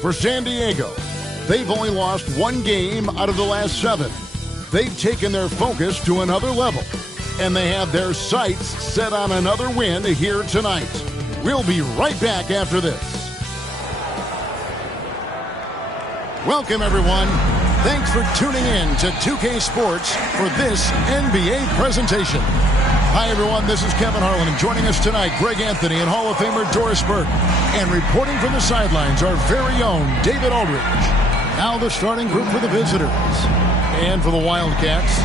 For San Diego, they've only lost one game out of the last 7. They've taken their focus to another level, and they have their sights set on another win here tonight. We'll be right back after this. Welcome, everyone. Thanks for tuning in to 2K Sports for this NBA presentation. Hi, everyone. This is Kevin Harlan, and joining us tonight, Greg Anthony and Hall of Famer Doris Burke. And reporting from the sidelines, our very own David Aldridge. Now the starting group for the visitors. And for the Wildcats,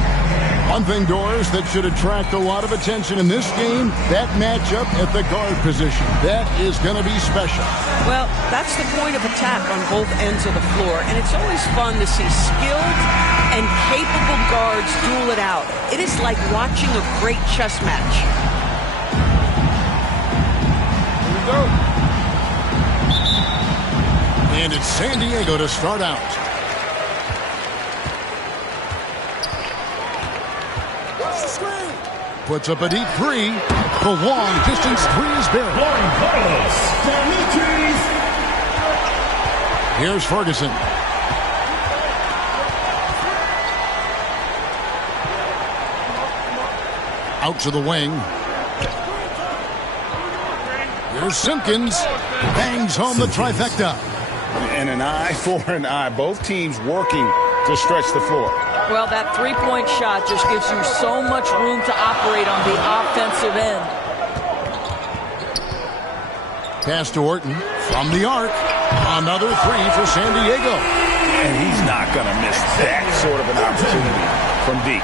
one thing, Doris, that should attract a lot of attention in this game, that matchup at the guard position. That is going to be special. Well, that's the point of attack on both ends of the floor, and it's always fun to see skilled and capable guards duel it out. It is like watching a great chess match. Here we go. And it's San Diego to start out. Puts up a deep three. The long distance three is buried. Here's Ferguson. Out to the wing. Here's Simpkins. Bangs home the trifecta. And an eye for an eye. Both teams working to stretch the floor. Well, that three-point shot just gives you so much room to operate on the offensive end. Pass to Orton from the arc. Another three for San Diego. And he's not going to miss that sort of an opportunity from deep.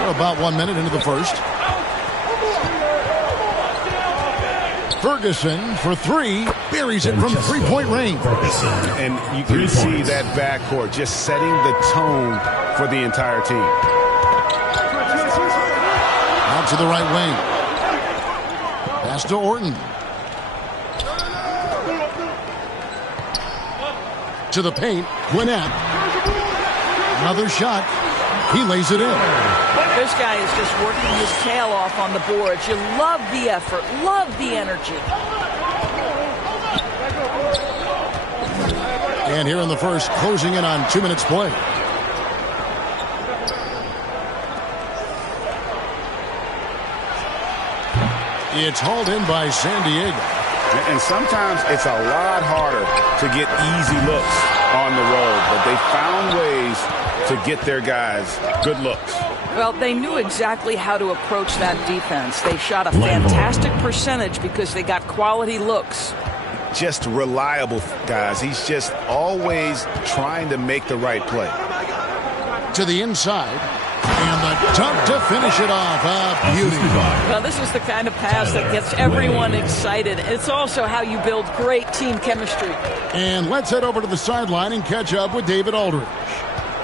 We're about 1 minute into the first. Ferguson for three, buries it from three-point range. And you can see that backcourt just setting the tone for the entire team. Out to the right wing. Pass to Orton. To the paint, Gwinnett. Another shot. He lays it in. This guy is just working his tail off on the boards. You love the effort, love the energy. And here in the first, closing in on 2 minutes play. It's hauled in by San Diego. And sometimes it's a lot harder to get easy looks on the road, but they found ways to get their guys good looks. Well, they knew exactly how to approach that defense. They shot a fantastic percentage because they got quality looks. Just reliable, guys. He's just always trying to make the right play. To the inside. And the dunk to finish it off. A beauty. Well, this is the kind of pass that gets everyone excited. It's also how you build great team chemistry. And let's head over to the sideline and catch up with David Aldridge.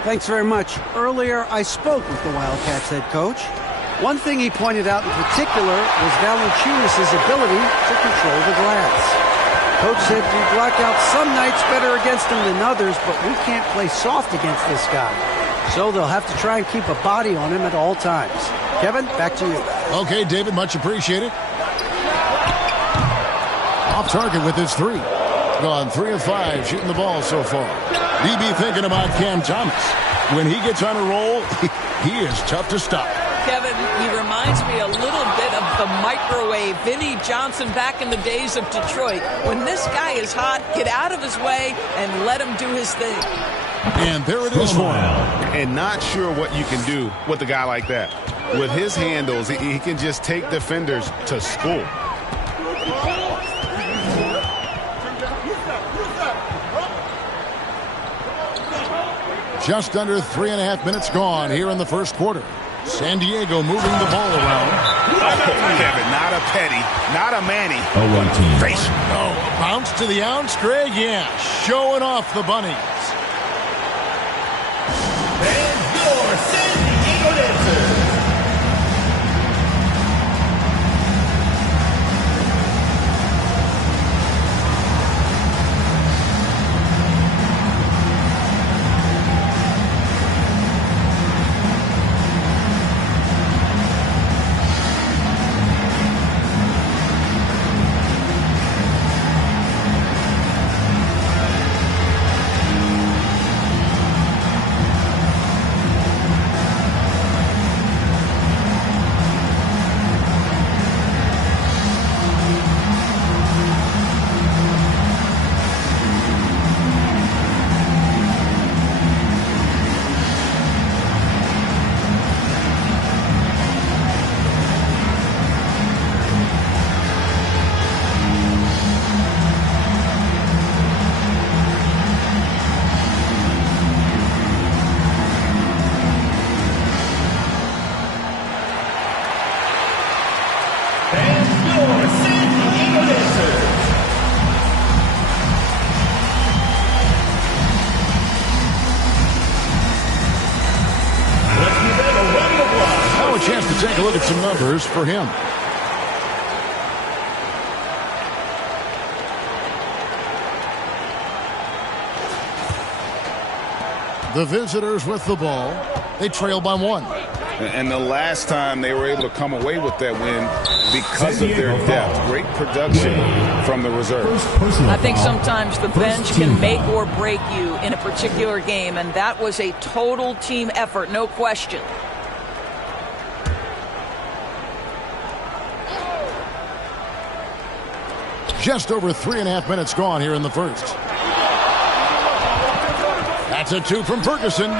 Thanks very much. Earlier, I spoke with the Wildcats head coach. One thing he pointed out in particular was Valanciunas' ability to control the glass. Coach said we block out some nights better against him than others, but we can't play soft against this guy. So they'll have to try and keep a body on him at all times. Kevin, back to you. Okay, David, much appreciated. Off target with his three. Gone 3 of 5 shooting the ball so far. DB thinking about Cam Thomas. When he gets on a roll, he is tough to stop. Kevin, he reminds me a little bit of the microwave Vinnie Johnson back in the days of Detroit. When this guy is hot, get out of his way and let him do his thing. And there it is for him. And not sure what you can do with a guy like that. With his handles, he can just take defenders to school. Just under 3.5 minutes gone here in the first quarter. San Diego moving the ball around. Kevin, not a Petty, not a Manny. Face. Oh, a bounce to the ounce, Greg. Yeah, showing off the bunnies. And your San Diego dancers. Take a look at some numbers for him. The visitors with the ball. They trail by 1. And the last time they were able to come away with that win because of their depth. Great production from the reserves. I think sometimes the bench can make or break you in a particular game, and that was a total team effort, no question. Just over 3.5 minutes gone here in the first. That's a 2 from Ferguson.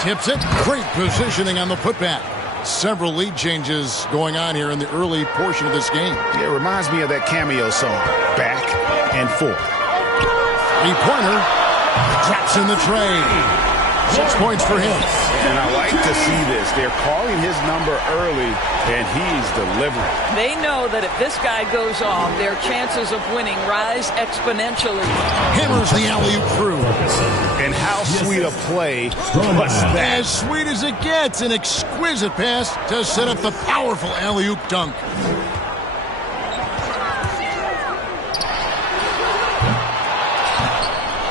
Tips it. Great positioning on the putback. Several lead changes going on here in the early portion of this game. It reminds me of that Cameo song, Back and Forth. 3-pointer. Drops in the tray. 6 points for him. And I like to see this. They're calling his number early, and he's delivering. They know that if this guy goes off, their chances of winning rise exponentially. Hammers the alley-oop through. And how sweet a play was that? As sweet as it gets. An exquisite pass to set up the powerful alley-oop dunk.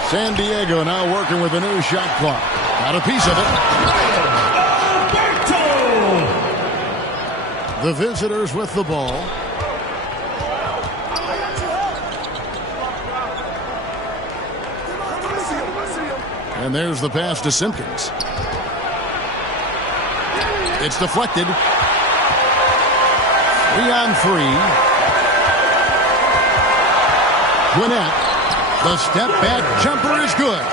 San Diego now working with a new shot clock. Got a piece of it. The visitors with the ball. And there's the pass to Simpkins. It's deflected. 3-on-3. Gwinnett. The step back jumper is good.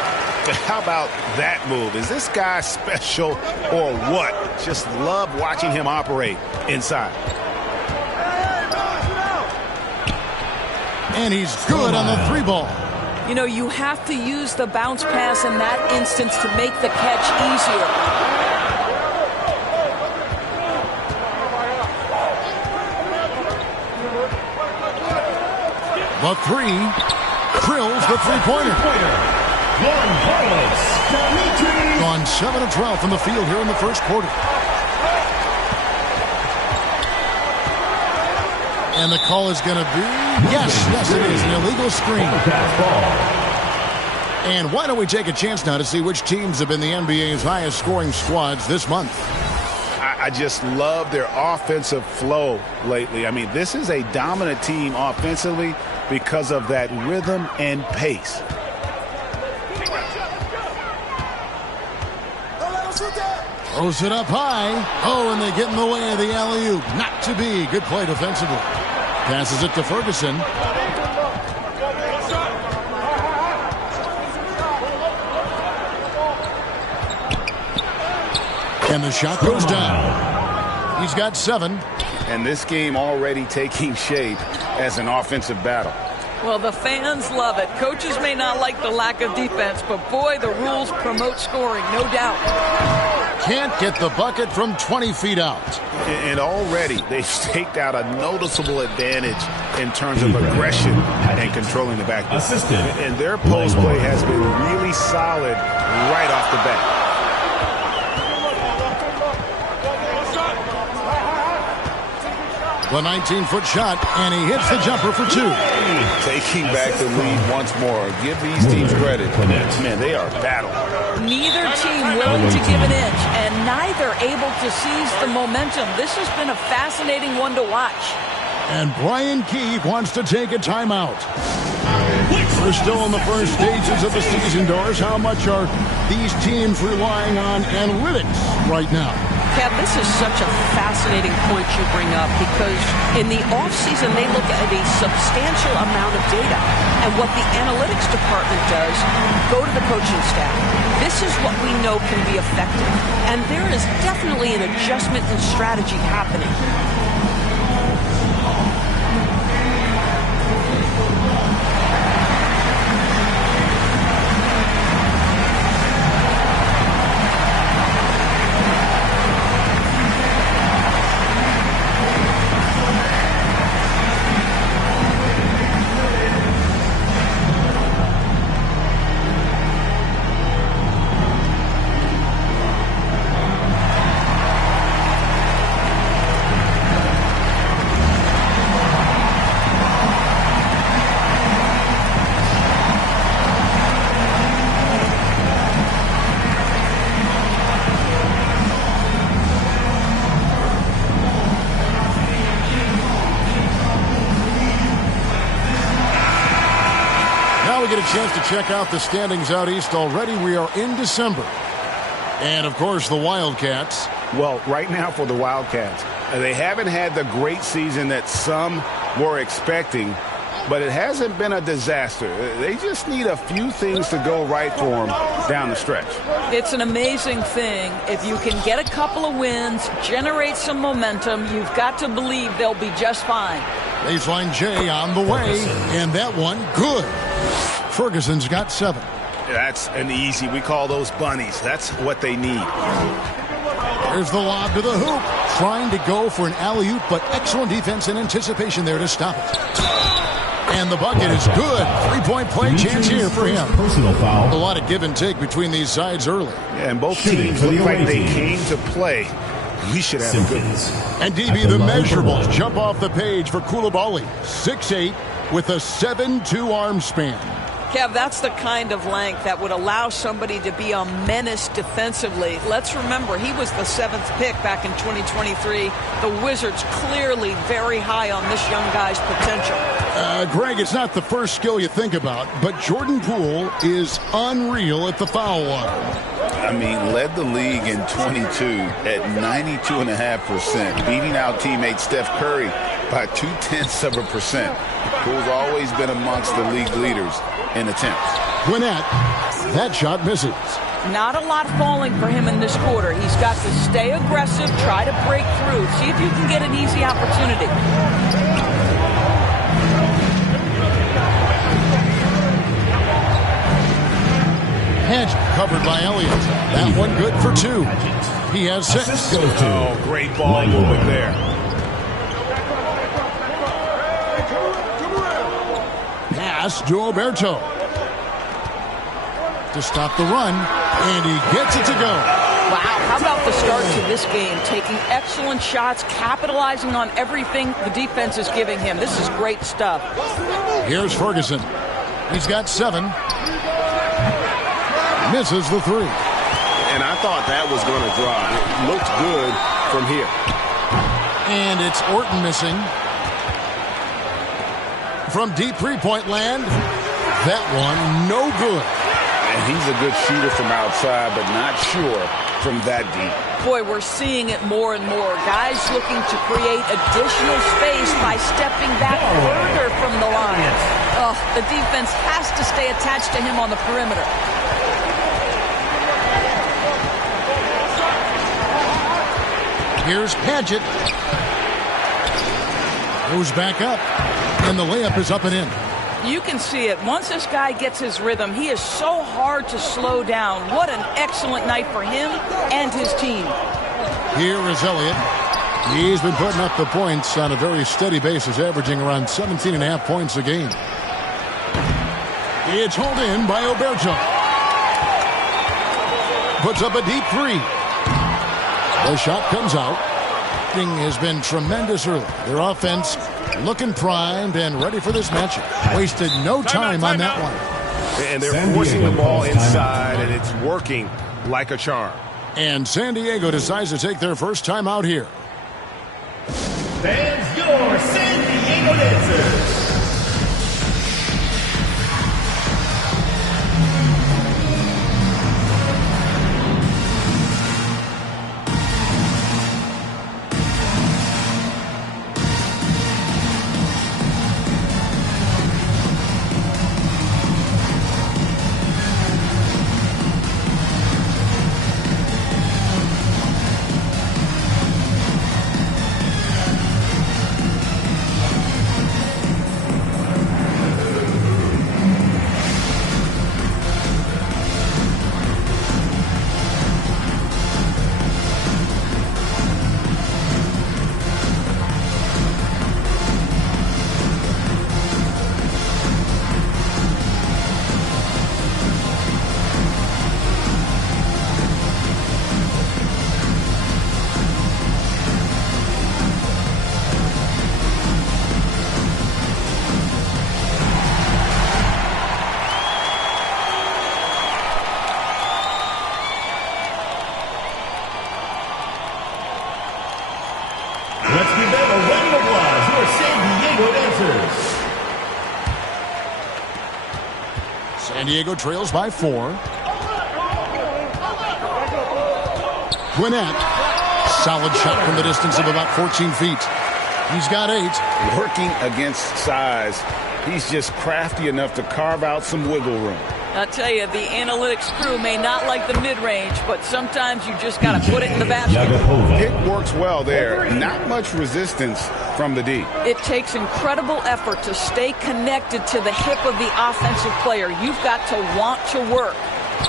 How about that move? Is this guy special or what? Just love watching him operate inside. And he's good on the 3-ball. You know, you have to use the bounce pass in that instance to make the catch easier. The 3 drills the 3-pointer. Gone 7 of 12 from the field here in the first quarter. And the call is going to be, yes, it is, an illegal screen. And why don't we take a chance now to see which teams have been the NBA's highest scoring squads this month. I just love their offensive flow lately. I mean, this is a dominant team offensively because of that rhythm and pace. Throws it up high. Oh, and they get in the way of the alley-oop. Not to be. Good play defensively. Passes it to Ferguson. And the shot goes down. He's got 7. And this game already taking shape as an offensive battle. Well, the fans love it. Coaches may not like the lack of defense, but boy, the rules promote scoring, no doubt. can't get the bucket from 20 feet out. And already they've staked out a noticeable advantage in terms of aggression and controlling the backboard. And their post play has been really solid right off the bat. The 19-foot shot, and he hits the jumper for two. Taking back the lead once more. Give these teams credit. Man, they are battling. Neither team willing to give an inch, and neither able to seize the momentum. This has been a fascinating one to watch. And Brian Keefe wants to take a timeout. We're still in the first stages of the season, Doris. How much are these teams relying on analytics right now? Kev, this is such a fascinating point you bring up because in the offseason they look at a substantial amount of data. And what the analytics department does, go to the coaching staff. This is what we know can be effective. And there is definitely an adjustment in strategy happening. Get a chance to check out the standings out east already. We are in December. And, of course, the Wildcats. Well, right now for the Wildcats, they haven't had the great season that some were expecting, but it hasn't been a disaster. They just need a few things to go right for them down the stretch. It's an amazing thing. If you can get a couple of wins, generate some momentum, you've got to believe they'll be just fine. Baseline J on the way, and that one good. Ferguson's got 7. That's an easy. We call those bunnies. That's what they need. There's the lob to the hoop. Trying to go for an alley-oop, but excellent defense and anticipation there to stop it. And the bucket is good. 3-point play chance here for him. Personal foul. A lot of give and take between these sides early. Yeah, and both teams look like they came to play. We should have a good one. And DB, the measurables jump off the page for Coulibaly. 6'8", with a 7'2" arm span. Kev, that's the kind of length that would allow somebody to be a menace defensively. Let's remember, he was the 7th pick back in 2023. The Wizards clearly very high on this young guy's potential. Greg, it's not the first skill you think about, but Jordan Poole is unreal at the foul line. I mean, led the league in 22 at 92.5%, beating out teammate Steph Curry by 0.2%. Poole's always been amongst the league leaders in attempts. Gwinnett, that shot misses. Not a lot falling for him in this quarter. He's got to stay aggressive, try to break through, see if you can get an easy opportunity. Hedge covered by Elliott. That one good for 2. He has 6. Oh, great ball movement there. Pass to Alberto. To stop the run, and he gets it to go. Wow, how about the start to this game? Taking excellent shots, capitalizing on everything the defense is giving him. This is great stuff. Here's Ferguson. He's got 7. Misses the 3. And I thought that was going to drop. It looked good from here. And it's Orton missing. From deep three-point land, that one no good. And he's a good shooter from outside, but not sure from that deep. Boy, we're seeing it more and more. Guys looking to create additional space by stepping back further from the line. Oh, the defense has to stay attached to him on the perimeter. Here's Padgett. Goes back up, and the layup is up and in. You can see it. Once this guy gets his rhythm, he is so hard to slow down. What an excellent night for him and his team. Here is Elliott. He's been putting up the points on a very steady basis, averaging around 17.5 points a game. It's hauled in by Oberto. Puts up a deep three. The shot comes out. Has been tremendous early. Their offense looking primed and ready for this matchup. Wasted no time on that one. And they're forcing the ball inside, and it's working like a charm. And San Diego decides to take their first time out here. Fans, your San Diego Dancers. Let's give them a round of applause for San Diego Dancers. San Diego trails by 4. Gwinnett. Solid shot from the distance of about 14 feet. He's got 8. Working against size, he's just crafty enough to carve out some wiggle room. I tell you, the analytics crew may not like the mid-range, but sometimes you just got to put it in the basket. Pick works well there. Not much resistance from the D. It takes incredible effort to stay connected to the hip of the offensive player. You've got to want to work.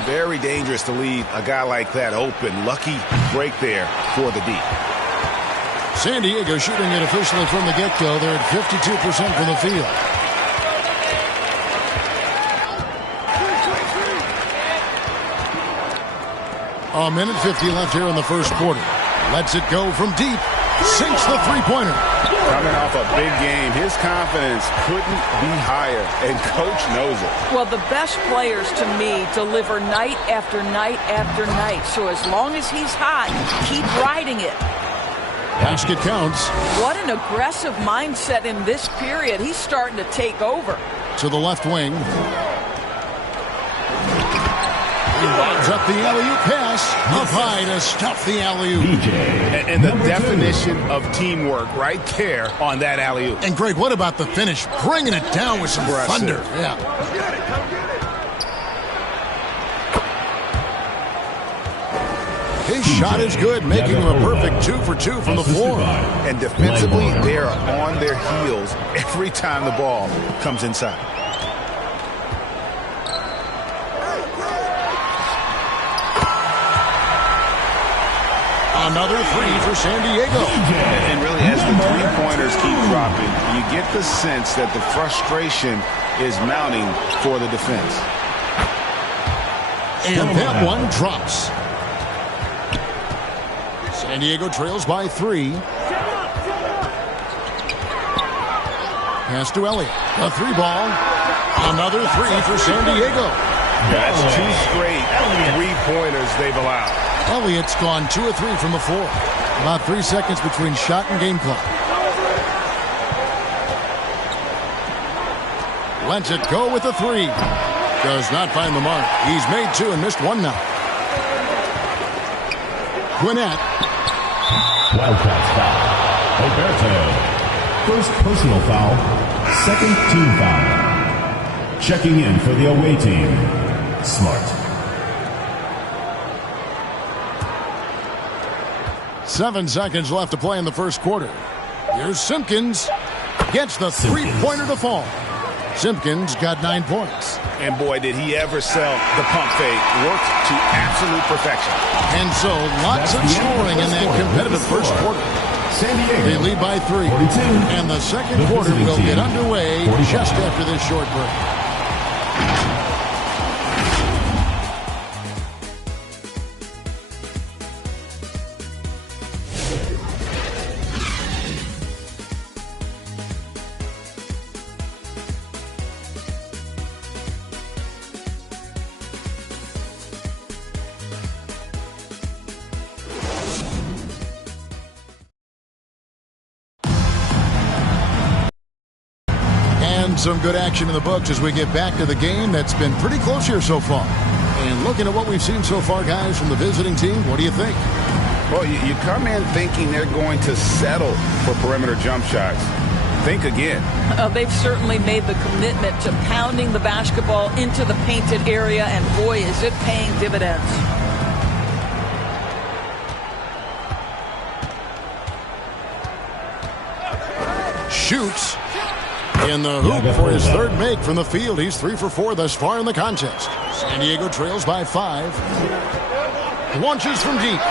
Very dangerous to leave a guy like that open. Lucky break there for the D. San Diego shooting it officially from the get-go. They're at 52% from the field. A minute 50 left here in the first quarter. Lets it go from deep. Sinks the three-pointer. Coming off a big game, his confidence couldn't be higher, and coach knows it. Well, the best players, to me, deliver night after night after night. So as long as he's hot, keep riding it. Basket counts. What an aggressive mindset in this period. He's starting to take over. To the left wing. He lines up the alley-oop pass. Up high to stuff the alley-oop. And the definition of teamwork right there on that alley-oop. And Greg, what about the finish? Bringing it down with some thunder. Yeah. His shot is good, making him a perfect 2 for 2 from the floor. And defensively, they are on their heels every time the ball comes inside. Another 3 for San Diego. And really, as the three-pointers keep dropping, you get the sense that the frustration is mounting for the defense. And that one drops. San Diego trails by 3. Pass to Elliott. A 3-ball. Another 3 for San Diego. That's 2 straight three-pointers they've allowed. Elliott's gone 2 of 3 from the floor. About 3 seconds between shot and game clock. Lets it go with a 3. Does not find the mark. He's made 2 and missed 1 now. Gwinnett. Wildcats foul. Oberto. First personal foul. Second team foul. Checking in for the away team. Smart. 7 seconds left to play in the first quarter. Here's Simpkins. Gets the three-pointer to fall. Simpkins got 9 points. And boy, did he ever sell the pump fake. Worked to absolute perfection. And so lots of scoring in that competitive first quarter. They lead by 3. And the second quarter will get underway just after this short break. Some good action in the books as we get back to the game that's been pretty close here so far. And looking at what we've seen so far, guys, from the visiting team, what do you think? Well, you come in thinking they're going to settle for perimeter jump shots. Think again. They've certainly made the commitment to pounding the basketball into the painted area, and boy, is it paying dividends. Shoots. In the hoop for his third make from the field. He's 3 for 4 thus far in the contest. San Diego trails by 5. Launches from deep.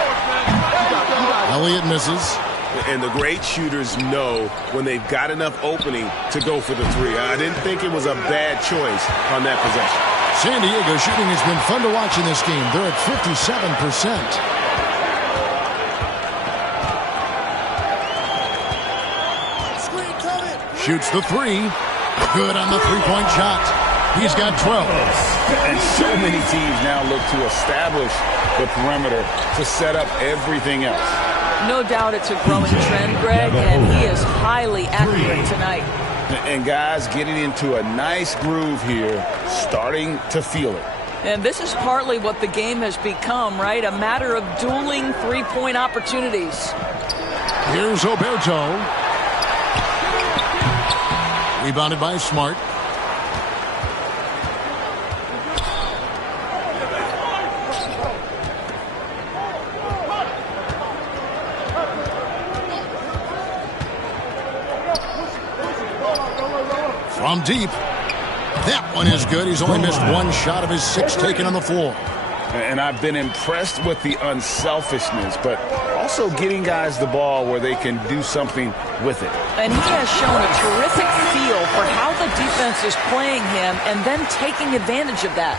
Elliott misses. And the great shooters know when they've got enough opening to go for the 3. I didn't think it was a bad choice on that possession. San Diego shooting has been fun to watch in this game. They're at 57%. Shoots the 3. Good on the three-point shot. He's got 12. And so many teams now look to establish the perimeter to set up everything else. No doubt it's a growing trend, Greg, and he is highly accurate tonight. And guys getting into a nice groove here, starting to feel it. And this is partly what the game has become, right? A matter of dueling three-point opportunities. Here's Oberto. Rebounded by Smart. From deep. That one is good. He's only missed 1 shot of his 6 taken on the floor. And I've been impressed with the unselfishness, but also getting guys the ball where they can do something with it. And he has shown a terrific feel for how the defense is playing him and then taking advantage of that.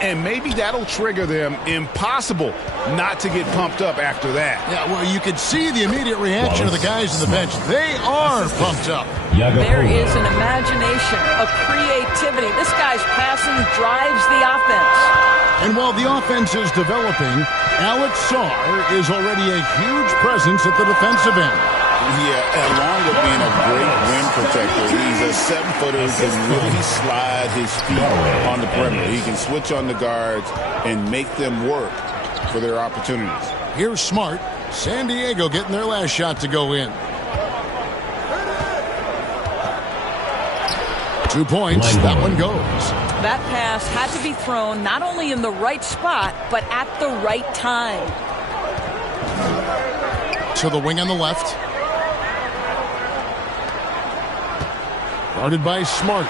And maybe that'll trigger them. Impossible not to get pumped up after that. Yeah, well, you could see the immediate reaction of the guys on the bench. They are pumped up. There is an imagination, a creativity. This guy's passing drives the offense. And while the offense is developing, Alex Sarr is already a huge presence at the defensive end. Yeah, along with being a great rim protector, he's a 7-footer who can really slide his feet on the perimeter. He can switch on the guards and make them work for their opportunities. Here's Smart. San Diego getting their last shot to go in. 2 points. That one goes. That pass had to be thrown not only in the right spot, but at the right time. To the wing on the left. Guarded by Smart.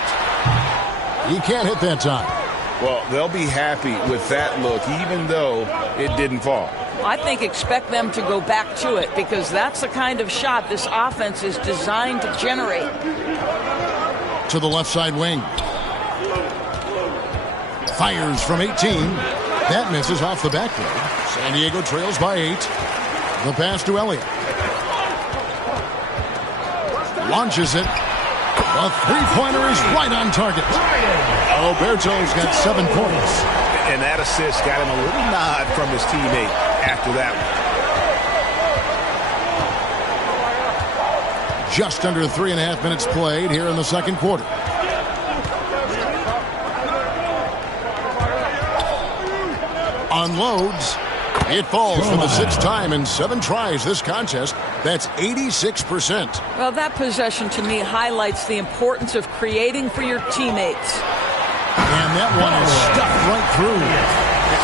He can't hit that time. Well, they'll be happy with that look, even though it didn't fall. I think expect them to go back to it because that's the kind of shot this offense is designed to generate. To the left side wing. Fires from 18. That misses off the backboard. San Diego trails by 8. The pass to Elliott. Launches it. The three-pointer is right on target. Alberto's got 7 points. And that assist got him a little nod from his teammate after that one. Just under 3.5 minutes played here in the second quarter. Unloads. It falls for the 6th time in 7 tries this contest. That's 86%. Well, that possession to me highlights the importance of creating for your teammates. And that one is stuffed right through.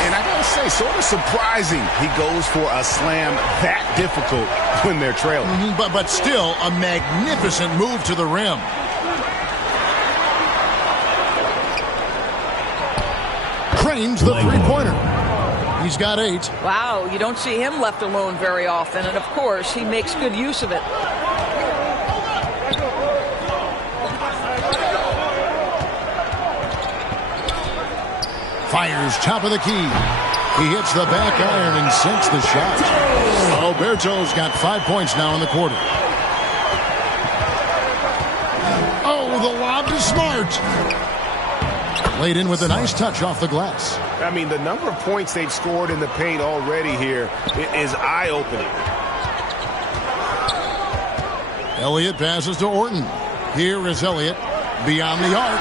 And I gotta say, sort of surprising he goes for a slam that difficult when they're trailing. But still a magnificent move to the rim. drains the three-pointer. He's got 8. Wow, you don't see him left alone very often, and of course, he makes good use of it. Fires top of the key. He hits the back iron and sinks the shot. Alberto's got 5 points now in the quarter. Oh, the lob to Smart. Laid in with a nice touch off the glass. I mean, the number of points they've scored in the paint already here is eye-opening. Elliott passes to Orton. Here is Elliott beyond the arc.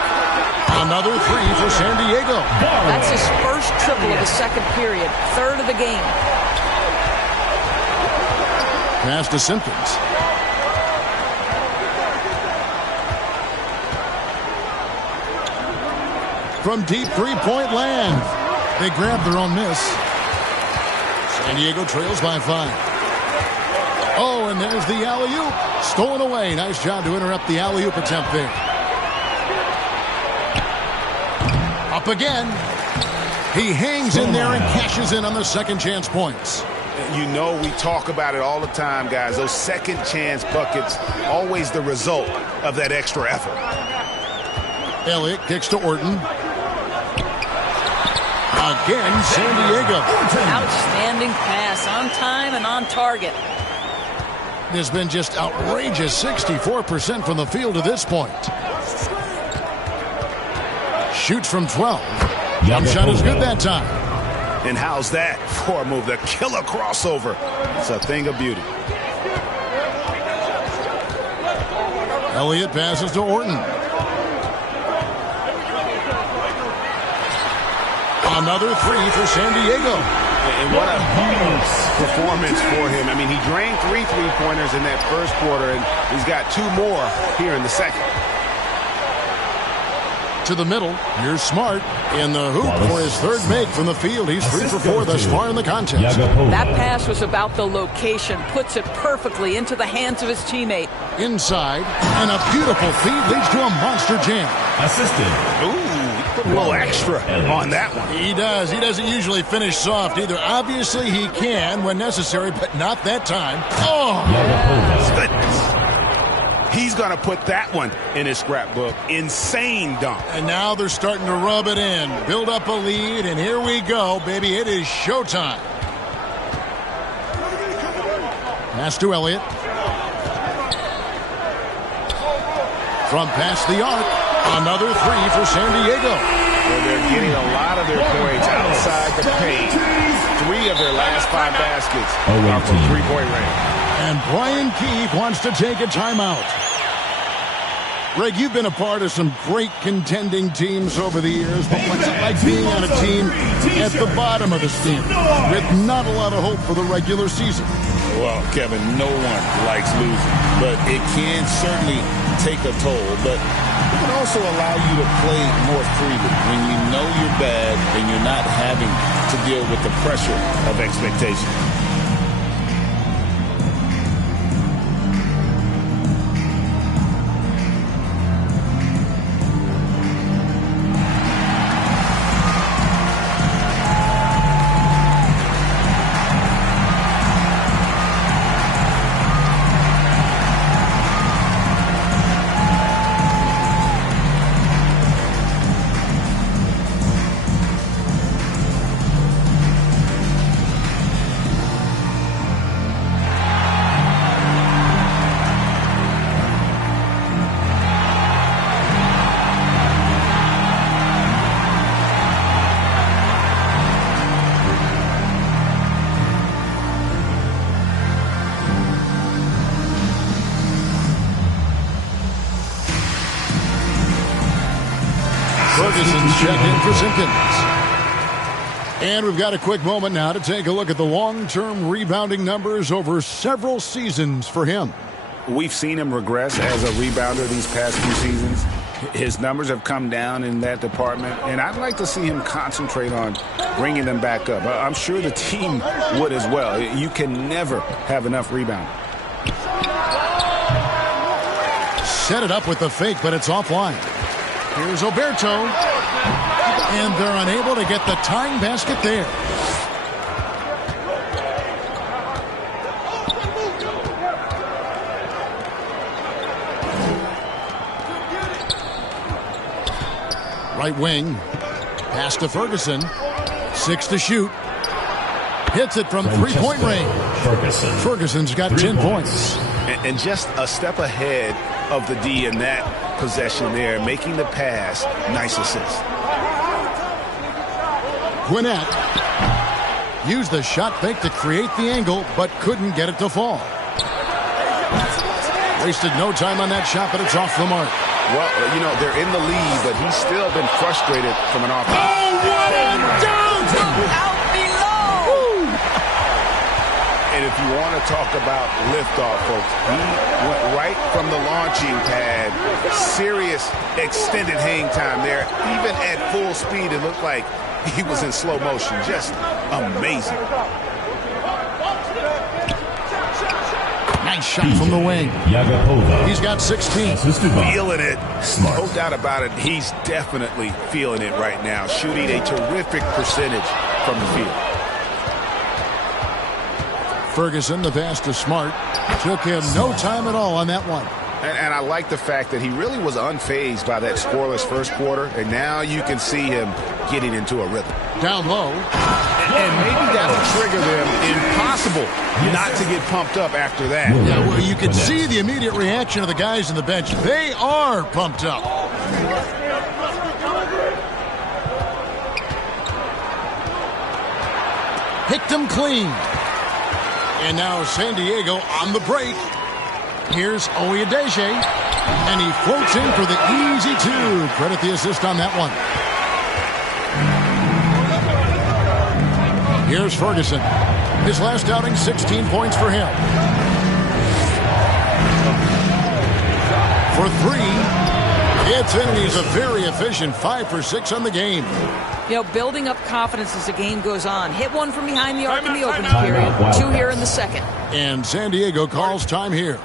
Another 3 for San Diego. That's his first triple of the second period, third of the game. Pass to Simpkins. From deep three-point land. They grab their own miss. San Diego trails by 5. Oh, and there's the alley-oop. Stolen away. Nice job to interrupt the alley-oop attempt there. Up again. He hangs in there and cashes in on the second chance points. You know, we talk about it all the time, guys. Those second chance buckets, always the result of that extra effort. Elliott kicks to Orton. Again, San Diego. Outstanding pass, on time and on target. There's been just outrageous 64% from the field to this point. Shoots from 12. Jump shot is good that time. And how's that for a move? The killer crossover. It's a thing of beauty. Elliott passes to Orton. Another 3 for San Diego. And what a huge performance for him. I mean, he drained 3 three-pointers in that first quarter, and he's got 2 more here in the second. To the middle. Here's Smart in the hoop for his third make from the field. He's 3 for 4 thus far in the contest. That pass was about the location. Puts it perfectly into the hands of his teammate. Inside, and a beautiful feed leads to a monster jam. Assisted. Ooh, put a little extra on that one. He does. He doesn't usually finish soft either. Obviously, he can when necessary, but not that time. Oh! Goodness. He's going to put that one in his scrapbook. Insane dunk. And now they're starting to rub it in. Build up a lead, and here we go, baby. It is showtime. Pass to Elliott. From past the arc, another 3 for San Diego. Well, they're getting a lot of their points outside the paint. 3 of their last 5 baskets are from three-point range. And Brian Keefe wants to take a timeout. Greg, you've been a part of some great contending teams over the years, but what's it like being on a team at the bottom of the standings with not a lot of hope for the regular season? Well, Kevin, no one likes losing, but it can certainly take a toll. But it can also allow you to play more freely when you know you're bad and you're not having to deal with the pressure of expectation. Ferguson's check in for Simpkins. And we've got a quick moment now to take a look at the long-term rebounding numbers over several seasons for him. We've seen him regress as a rebounder these past few seasons. His numbers have come down in that department, and I'd like to see him concentrate on bringing them back up. I'm sure the team would as well. You can never have enough rebounding. Set it up with the fake, but it's offline. Here's Oberto. And they're unable to get the tying basket there. Right wing. Pass to Ferguson. 6 to shoot. Hits it from three-point range. Ferguson's got 10 points. And just a step ahead of the D in that possession there, making the pass. Nice assist. Gwinnett used the shot fake to create the angle, but couldn't get it to fall. Wasted no time on that shot, but it's off the mark. Well, you know, they're in the lead, but he's still been frustrated from an offense. Oh, what a dunk! Out below! And if you want to talk about liftoff, folks, he went right from the launching pad. Serious extended hang time there. Even at full speed, it looked like he was in slow motion. Just amazing. Nice shot from the wing. He's got 16. Feeling it. No doubt about it. He's definitely feeling it right now. Shooting a terrific percentage from the field. Ferguson, the pass to Smart. Took him no time at all on that one. And I like the fact that he really was unfazed by that scoreless first quarter, and now you can see him getting into a rhythm. Down low. And maybe that'll trigger them. Impossible not to get pumped up after that. Yeah, well, you can see the immediate reaction of the guys on the bench. They are pumped up. Picked him clean. And now San Diego on the break. Here's Oyedeji, and he floats in for the easy two. Credit the assist on that one. Here's Ferguson. His last outing, 16 points for him. For three, it's in, and he's a very efficient 5 for 6 on the game. You know, building up confidence as the game goes on. Hit one from behind the arc in the opening period. 2 here in the second. And San Diego calls time here.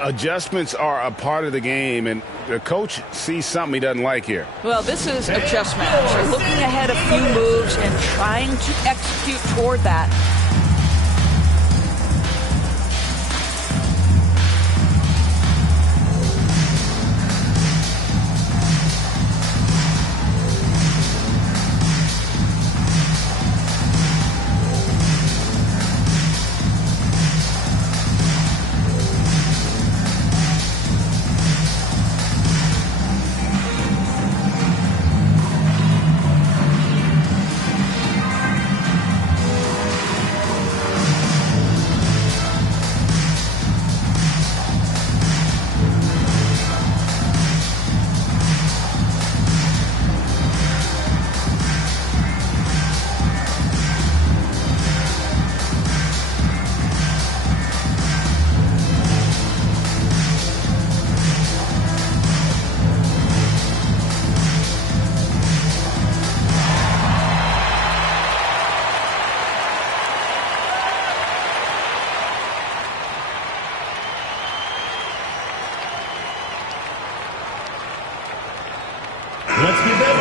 Adjustments are a part of the game, and the coach sees something he doesn't like here. Well, this is a chess match. They're looking ahead a few moves and trying to execute toward that.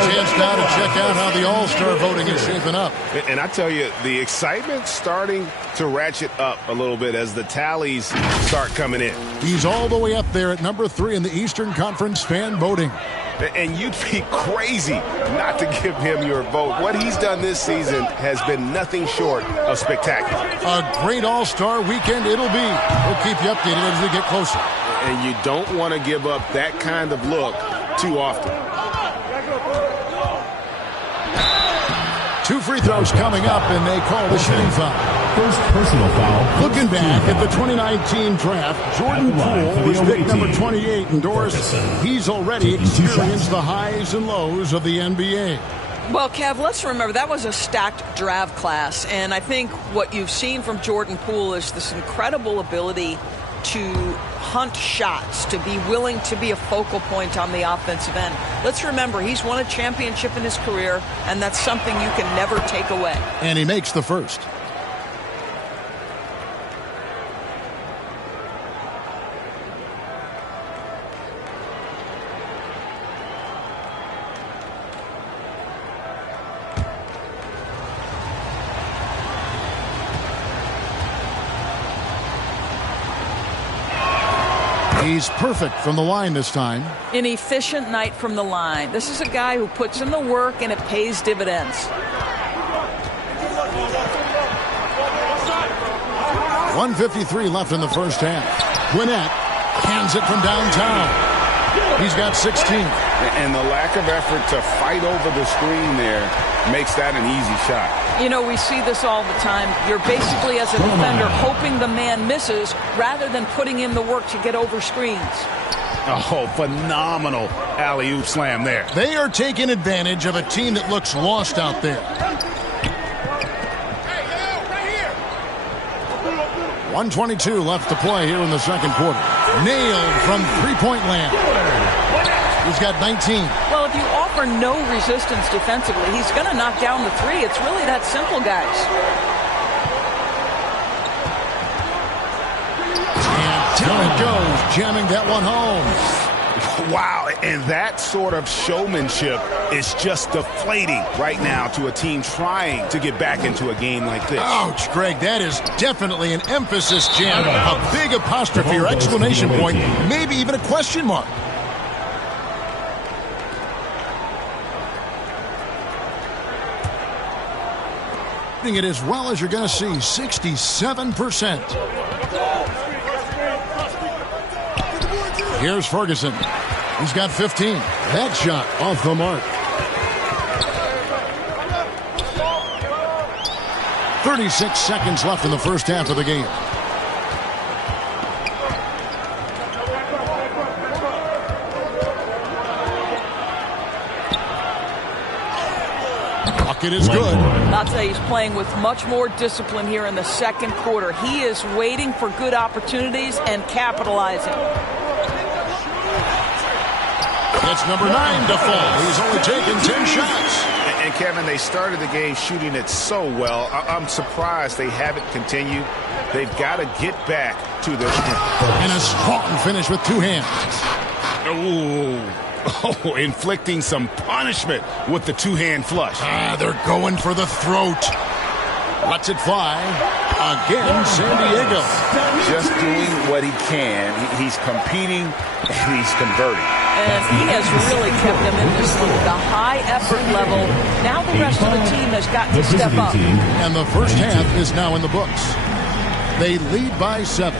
Chance now to check out how the All-Star voting is shaping up. And I tell you, the excitement's starting to ratchet up a little bit as the tallies start coming in. He's all the way up there at number 3 in the Eastern Conference fan voting. And you'd be crazy not to give him your vote. What he's done this season has been nothing short of spectacular. A great All-Star weekend it'll be. We'll keep you updated as we get closer. And you don't want to give up that kind of look too often. 2 free throws coming up, and they call the shooting foul. First personal foul. Looking back at the 2019 draft, Jordan Poole was pick number 28, and Doris, he's already experienced the highs and lows of the NBA. Well, Kev, let's remember that was a stacked draft class, and I think what you've seen from Jordan Poole is this incredible ability to hunt shots, to be willing to be a focal point on the offensive end. Let's remember, he's won a championship in his career, and that's something you can never take away. And he makes the first. He's perfect from the line this time. An efficient night from the line. This is a guy who puts in the work and it pays dividends. 1:53 left in the first half. Gwinnett hands it from downtown. He's got 16. And the lack of effort to fight over the screen there makes that an easy shot. You know, we see this all the time. You're basically, as a defender, hoping the man misses rather than putting in the work to get over screens. Oh, phenomenal alley-oop slam there. They are taking advantage of a team that looks lost out there. 1:22 left to play here in the second quarter. Nailed from three-point land. He's got 19. Well, if you offer no resistance defensively, he's going to knock down the three. It's really that simple, guys. And down it goes, jamming that one home. Wow, and that sort of showmanship is just deflating right now to a team trying to get back into a game like this. Ouch, Greg, that is definitely an emphasis jam. A big apostrophe or exclamation point, maybe even a question mark. It as well as you're going to see, 67%. Here's Ferguson. He's got 15. That shot off the mark. 36 seconds left in the first half of the game. Bucket is good. I'll tell you, he's playing with much more discipline here in the second quarter. He is waiting for good opportunities and capitalizing. It's number 9 to fall. He's only taken 10 shots. And Kevin, they started the game shooting it so well. I'm surprised they haven't continued. They've got to get back to their and a strong finish with two hands. Oh, inflicting some punishment with the two-hand flush. They're going for the throat. Lets it fly. Again, San Diego. Just doing what he can. He's competing and he's converting. And he has really kept them in this league. The high effort level. Now the rest of the team has got to step up. And the first half is now in the books. They lead by 7.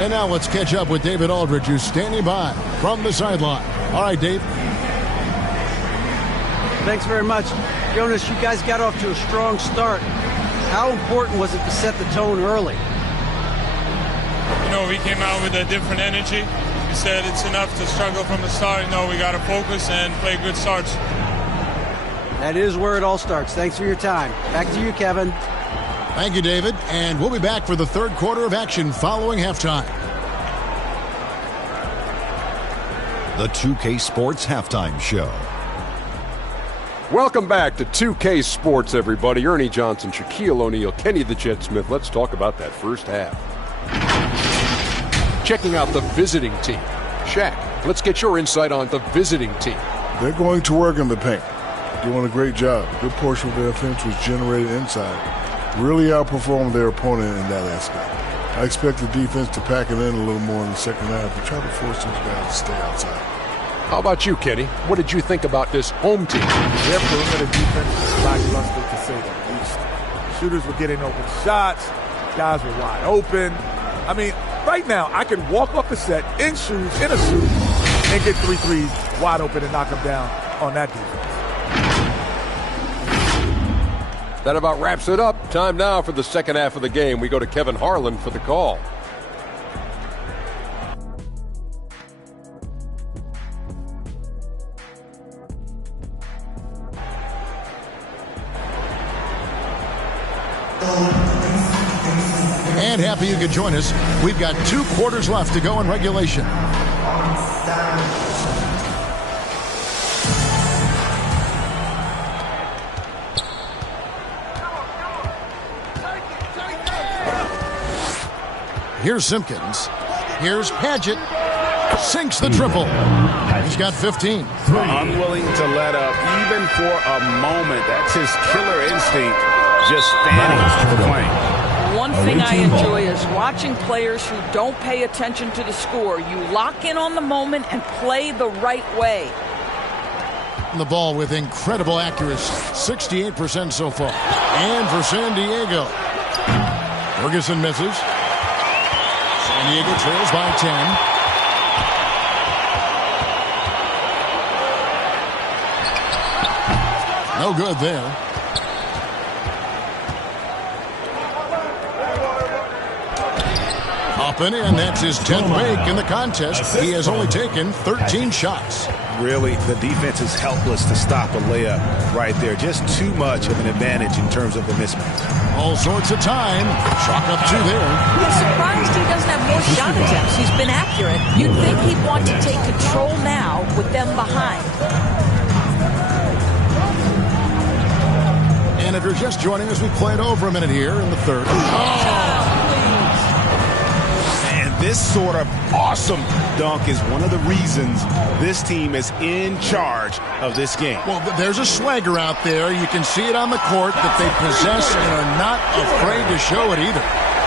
And now let's catch up with David Aldridge, who's standing by from the sideline. All right, Dave. Thanks very much. Jonas, you guys got off to a strong start. How important was it to set the tone early? You know, we came out with a different energy. We said it's enough to struggle from the start. You know, we got to focus and play good starts. That is where it all starts. Thanks for your time. Back to you, Kevin. Thank you, David. And we'll be back for the third quarter of action following halftime. The 2K Sports Halftime Show. Welcome back to 2K Sports, everybody. Ernie Johnson, Shaquille O'Neal, Kenny the Jet Smith. Let's talk about that first half. Checking out the visiting team. Shaq, let's get your insight on the visiting team. They're going to work in the paint. Doing a great job. A good portion of their offense was generated inside. Really outperformed their opponent in that aspect. I expect the defense to pack it in a little more in the second half and try to force those guys to stay outside. How about you, Kenny? What did you think about this home team? Their perimeter defense was lackluster, to say the least. Shooters were getting open shots. Guys were wide open. I mean, right now, I can walk off the set in shoes, in a suit, and get 3 threes wide open and knock them down on that defense. That about wraps it up. Time now for the second half of the game. We go to Kevin Harlan for the call. And happy you could join us. We've got 2 quarters left to go in regulation. Here's Simpkins. Here's Padgett. Sinks the triple. He's got 15. Unwilling to let up even for a moment. That's his killer instinct. Just standing on the plane. one thing I enjoy is watching players who don't pay attention to the score. You lock in on the moment and play the right way. The ball with incredible accuracy, 68% so far. And for San Diego, Ferguson misses. San Diego trails by 10. No good there. Hoppin', and that's his 10th make in the contest. He has only taken 13 shots. Really, the defense is helpless to stop a layup right there. Just too much of an advantage in terms of the mismatch. All sorts of time. Chalk up 2 there. I'm surprised he doesn't have more shot attempts. He's been accurate. You'd think he'd want to take control now with them behind. And if you're just joining us, we played over a minute here in the third. And this sort of awesome dunk is one of the reasons this team is in charge of this game. Well, there's a swagger out there. You can see it on the court that they possess and are not afraid to show it either.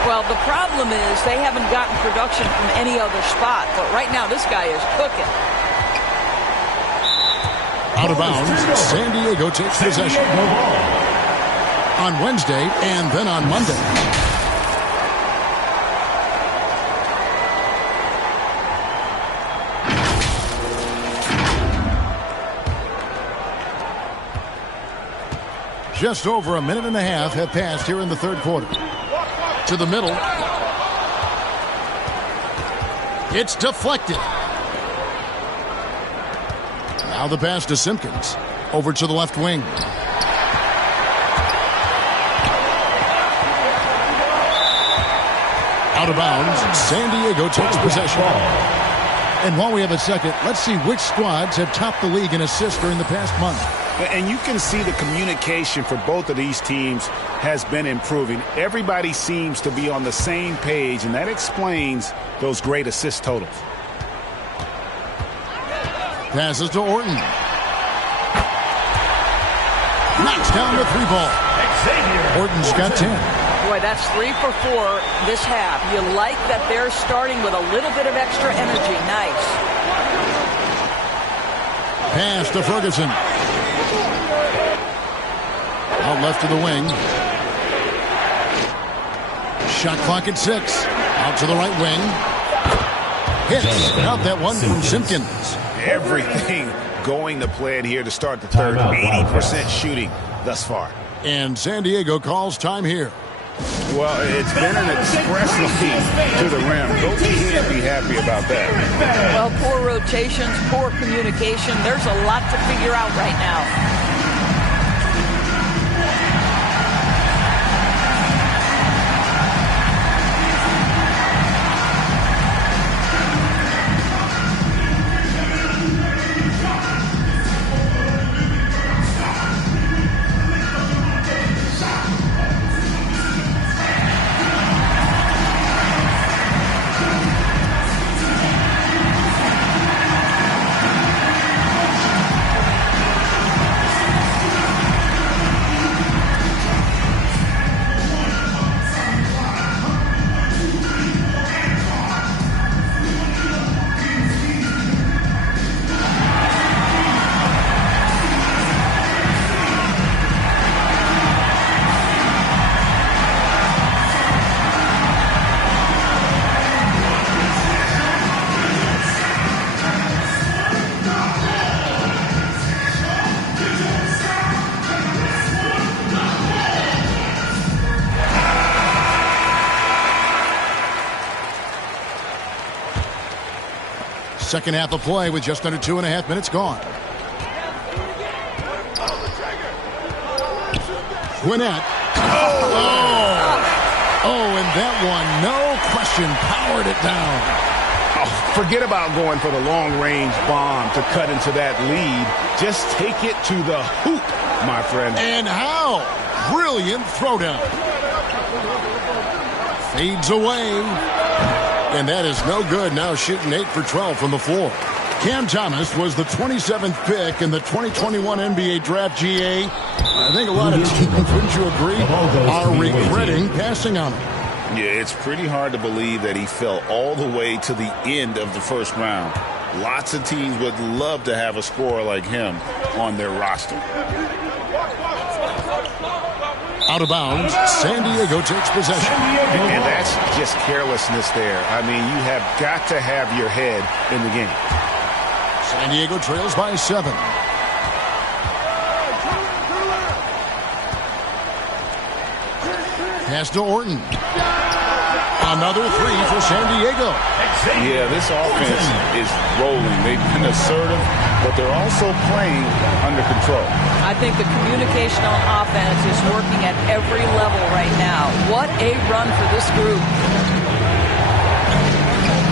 Well, the problem is they haven't gotten production from any other spot. But right now, this guy is cooking. Out of bounds, San Diego takes possession. On Wednesday and then on Monday. Just over a minute and a half have passed here in the third quarter. To the middle. It's deflected. Now the pass to Simpkins. Over to the left wing. Out of bounds. San Diego takes possession. And while we have a second, let's see which squads have topped the league in assists during the past month. And you can see the communication for both of these teams has been improving. Everybody seems to be on the same page, and that explains those great assist totals. Passes to Orton. Knocks down the 3 ball. Orton's got 10. Boy, that's 3 for 4 this half. You like that they're starting with a little bit of extra energy. Nice. Pass to Ferguson. Out left to the wing. Shot clock at 6. Out to the right wing. Hits. Out that one from Simpkins. Everything going to plan here to start the third. 80% shooting thus far. And San Diego calls time here. Well, it's been an express lead to the rim. Coach can't be happy about that. Well, poor rotations, poor communication. There's a lot to figure out right now. Second half of play with just under 2.5 minutes gone. Gwinnett. Oh, and that one, no question, powered it down. Oh, forget about going for the long-range bomb to cut into that lead. Just take it to the hoop, my friend. And how? Brilliant throwdown. Fades away. And that is no good. Now shooting 8 for 12 from the floor. Cam Thomas was the 27th pick in the 2021 NBA Draft. GA. I think a lot of teams, wouldn't you agree, are regretting passing on him. Yeah, it's pretty hard to believe that he fell all the way to the end of the first round. Lots of teams would love to have a scorer like him on their roster. Out of bounds, San Diego takes possession. And that's just carelessness there. I mean, you have got to have your head in the game. San Diego trails by 7. Pass to Orton. Another 3 for San Diego. Yeah, this offense is rolling. They've been assertive, but they're also playing under control. I think the communication on offense is working at every level right now. What a run for this group.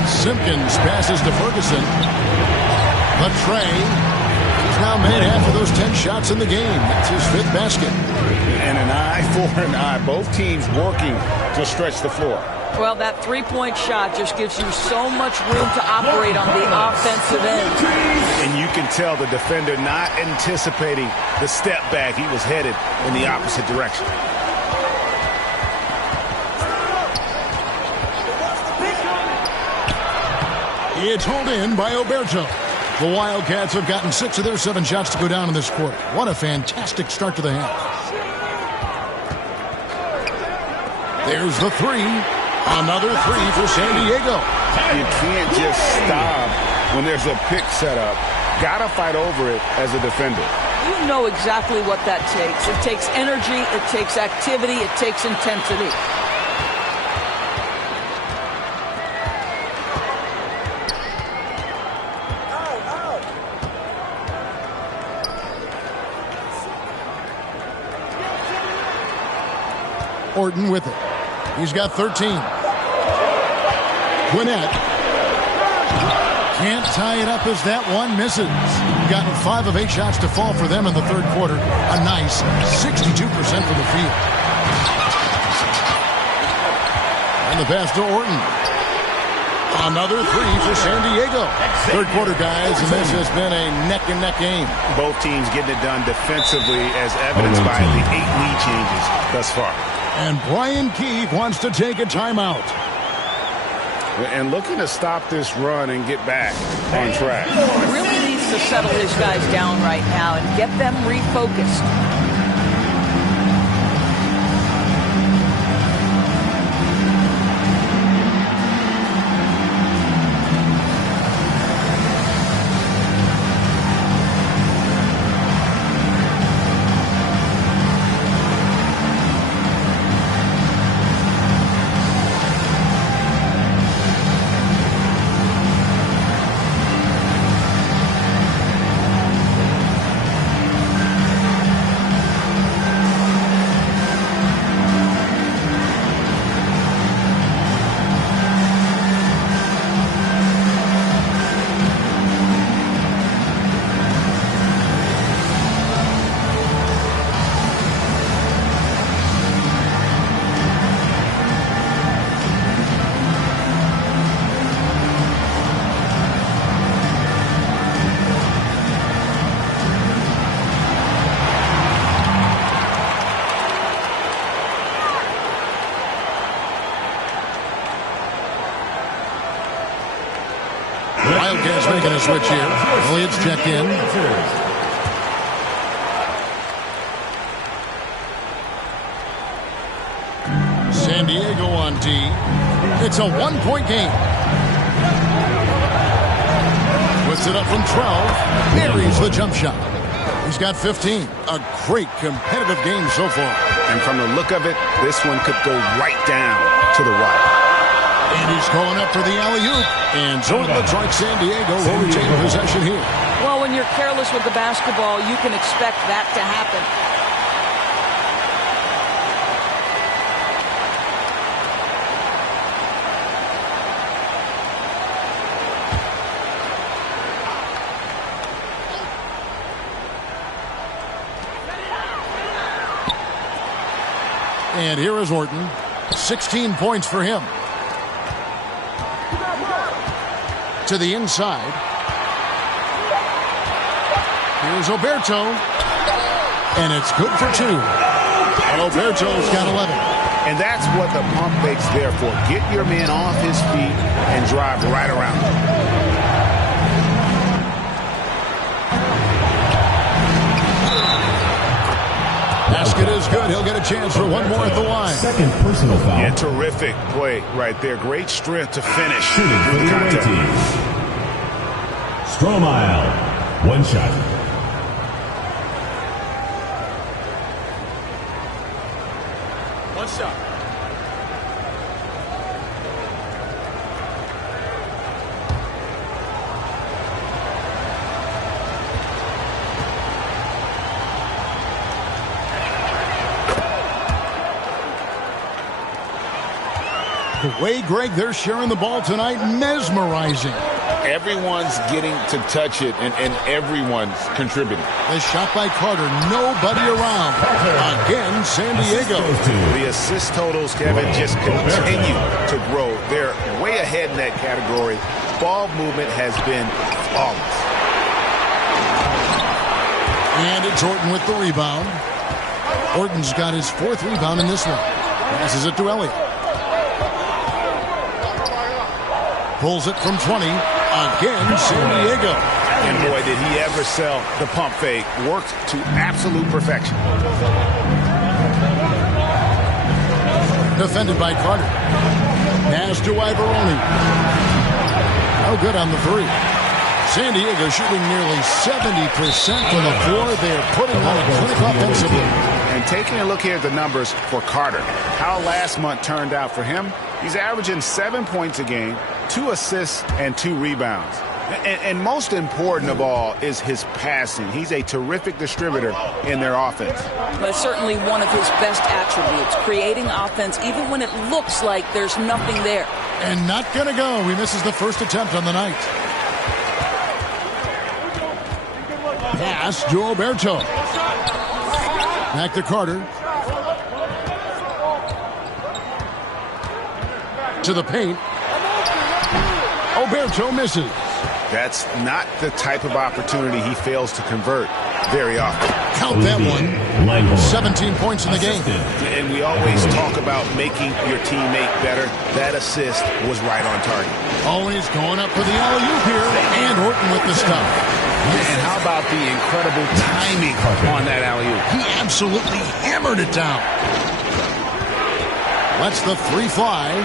Simpkins passes to Ferguson. Latray. He's now made half of those 10 shots in the game. That's his 5th basket. And an eye for an eye. Both teams working to stretch the floor. Well, that three-point shot just gives you so much room to operate on the offensive end. And you can tell the defender not anticipating the step back. He was headed in the opposite direction. It's hauled in by Oberto. The Wildcats have gotten 6 of their 7 shots to go down in this quarter. What a fantastic start to the half. There's the 3. Another 3 for San Diego. You can't just stop when there's a pick set up. Gotta fight over it as a defender. You know exactly what that takes. It takes energy, it takes activity, it takes intensity. Orton with it. He's got 13. Gwinnett can't tie it up as that one misses. Gotten 5 of 8 shots to fall for them in the third quarter. A nice 62% from the field. And the pass to Orton. Another 3 for San Diego. Third quarter, guys, and this has been a neck-and-neck game. Both teams getting it done defensively as evidenced by the 8 lead changes thus far. And Brian Keefe wants to take a timeout. And looking to stop this run and get back on track. Really needs to settle his guys down right now and get them refocused. Wildcats making a switch here. Elliott's checked in. San Diego on D. It's a 1-point game. Puts it up from 12. Buries the jump shot. He's got 15. A great competitive game so far. And from the look of it, this one could go right down to the wire. And he's going up for the alley-oop. And so it looks like San Diego will retain possession here. Well, when you're careless with the basketball, you can expect that to happen. And here is Orton. 16 points for him. To the inside. Here's Oberto. And it's good for 2. Oberto's got 11. And that's what the pump fake's there for. Get your man off his feet and drive right around him. Basket is good. He'll get a chance for one more at the line. Second personal foul. Yeah, terrific play right there. Great strength to finish. Shooting for the away team. Stromile, one shot. One shot. The way, Greg, they're sharing the ball tonight, mesmerizing. Everyone's getting to touch it, and everyone's contributing. The shot by Carter, nobody around. Again, San Diego. The assist totals, Kevin, just continue to grow. They're way ahead in that category. Ball movement has been flawless. And it's Orton with the rebound. Orton's got his fourth rebound in this one. Passes it to Elliott. Pulls it from 20. Again, San Diego. And boy, did he ever sell the pump fake. Worked to absolute perfection. Defended by Carter. Pass to Ivoroni. No good on the three. San Diego shooting nearly 70% from the floor. They're putting on a clinic offensively. And taking a look here at the numbers for Carter, how last month turned out for him, he's averaging 7 points a game, 2 assists, and 2 rebounds. And most important of all is his passing. He's a terrific distributor in their offense. But it's certainly one of his best attributes, creating offense even when it looks like there's nothing there. And not going to go. He misses the first attempt on the night. Pass to Alberto. Back to Carter. To the paint. Alberto misses. That's not the type of opportunity he fails to convert very often. Count that one. 17 points in the game. And we always talk about making your teammate better. That assist was right on target. Always going up for the alley-oop here. And Orton with the stuff. And how about the incredible timing on that alley-oop? He absolutely hammered it down. Lets the three fly.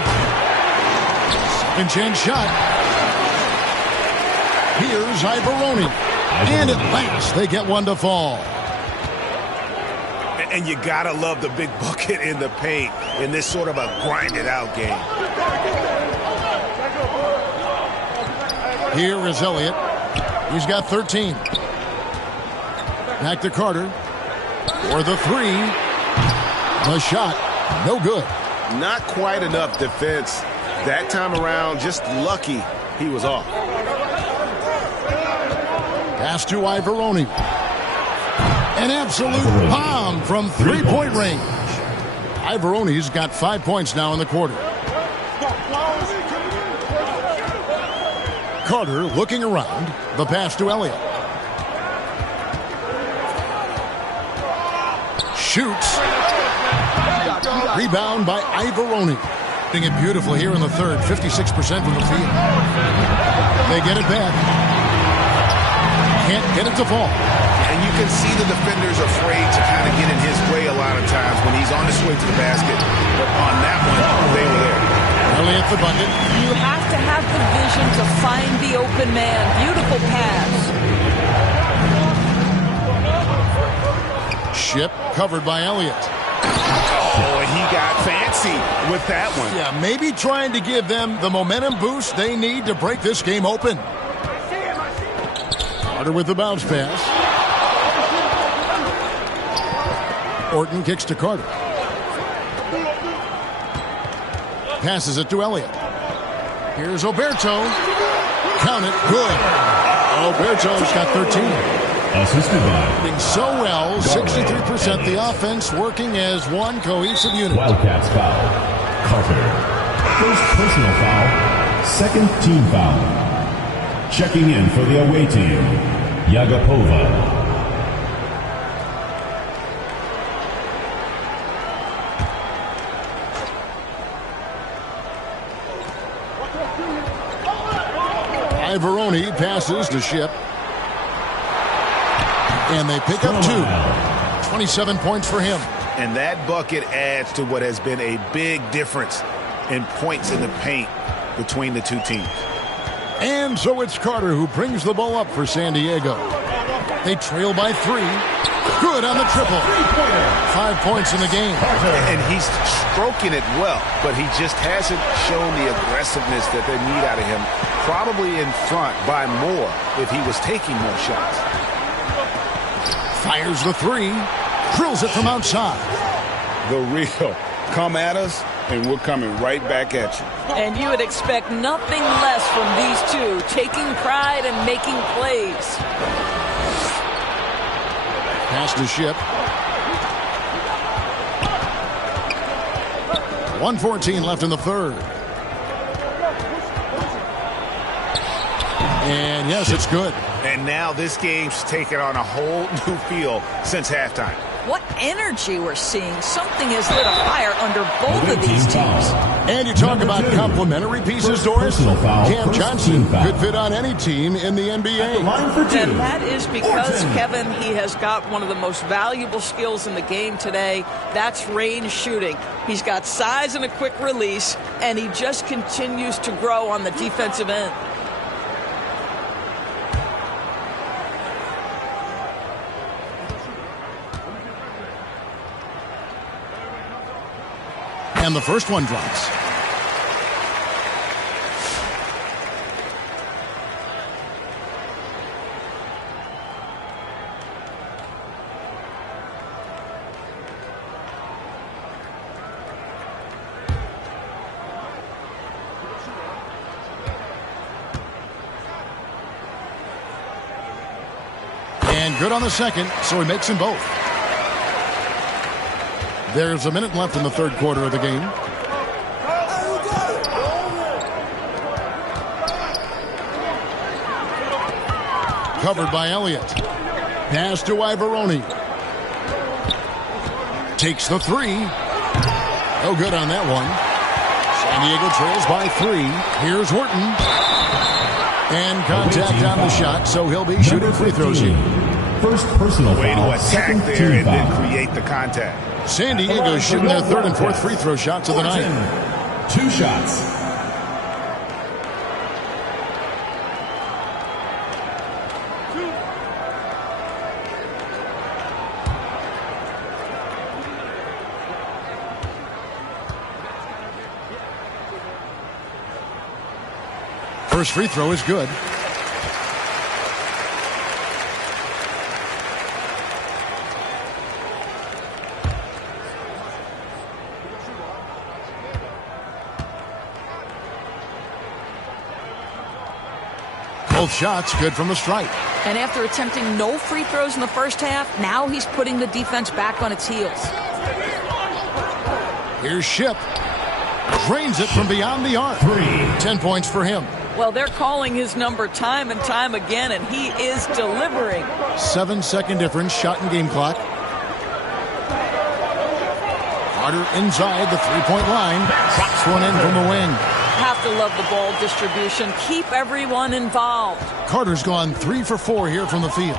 Second chance shot. Here's Ivoroni. And at last, they get one to fall. And you gotta love the big bucket in the paint in this sort of a grinded-out game. Here is Elliott. He's got 13. Back to Carter. For the three. The shot. No good. Not quite enough defense. That time around, just lucky he was off. Pass to Ivoroni. An absolute bomb from three-point range. Ivoroni's got 5 points now in the quarter. Carter looking around. The pass to Elliott. Shoots. Rebound by Ivoroni. Doing it beautifully here in the third. 56% from the field. They get it back. Can't get it to fall. And you can see the defenders afraid to kind of get in his way a lot of times when he's on his way to the basket. But on that one, they were there. Elliott the bucket. You have to have the vision to find the open man. Beautiful pass. Ship covered by Elliott. Oh, and he got fancy with that one. Yeah, maybe trying to give them the momentum boost they need to break this game open. Carter with the bounce pass. Orton kicks to Carter. Passes it to Elliott. Here's Alberto. Count it. Good. Alberto's got 13. Assisted by. Doing so well. 63% the offense working as one cohesive unit. Wildcats foul. Carter. First personal foul. Second team foul. Checking in for the away team, Yagapova. Ivaroni passes to Shipp. And they pick up 2. 27 points for him. And that bucket adds to what has been a big difference in points in the paint between the two teams. And so it's Carter who brings the ball up for San Diego. They trail by 3. Good on the triple. 5 points in the game. And he's stroking it well, but he just hasn't shown the aggressiveness that they need out of him. Probably in front by more if he was taking more shots. Fires the 3. Drills it from outside. The real. Come at us, and we're coming right back at you. And you would expect nothing less from these two, taking pride and making plays. Pass to Shipp. 1:14 left in the third. And yes, it's good. And now this game's taken on a whole new feel since halftime. What energy we're seeing. Something has lit a fire under both of these teams. And you talk about complementary pieces, Doris. Cam Johnson could fit on any team in the NBA. And that is because, Kevin, he has got one of the most valuable skills in the game today. That's range shooting. He's got size and a quick release, and he just continues to grow on the defensive end. And the first one drops. And good on the second, so he makes them both. There's a minute left in the third quarter of the game. Covered by Elliott. Pass to Ivaroni. Takes the 3. No good on that one. San Diego trails by 3. Here's Horton. And contact on the shot, so he'll be shooting free throws here. First personal Way foul. to attack there and then create the contact. San Diego shooting their third and fourth free throw shots of the night. 2 shots. First free throw is good. Both shots good from the stripe. And after attempting no free throws in the first half, now he's putting the defense back on its heels. Here's Shipp. Drains it from beyond the arc. 10 points for him. Well, they're calling his number time and time again, and he is delivering. 7-second difference, shot and game clock. Carter inside the three-point line. Drops one in from the wing. Have to love the ball distribution. Keep everyone involved. Carter's gone 3 for 4 here from the field.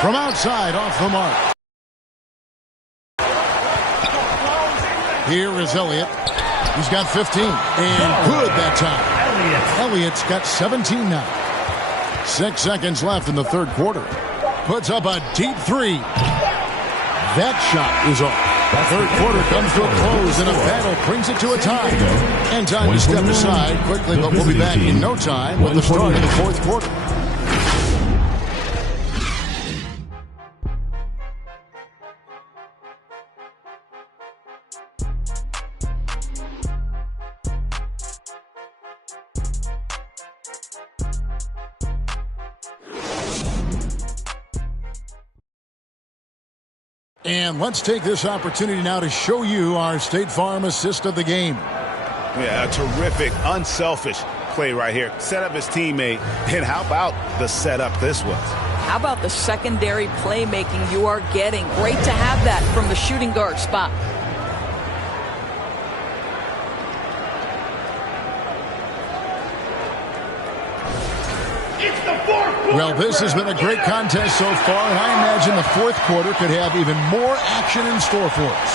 From outside, off the mark. Here is Elliott. He's got 15. And good that time. Elliott's got 17 now. 6 seconds left in the third quarter. Puts up a deep 3. That shot is off. The third quarter comes to a close, and a battle brings it to a tie. And time to step aside quickly, but we'll be back in no time with the start of the fourth quarter. And let's take this opportunity now to show you our State Farm assist of the game. Yeah, a terrific, unselfish play right here. Set up his teammate. And how about the setup this was? How about the secondary playmaking you are getting? Great to have that from the shooting guard spot. Well, this has been a great contest so far, and I imagine the fourth quarter could have even more action in store for us.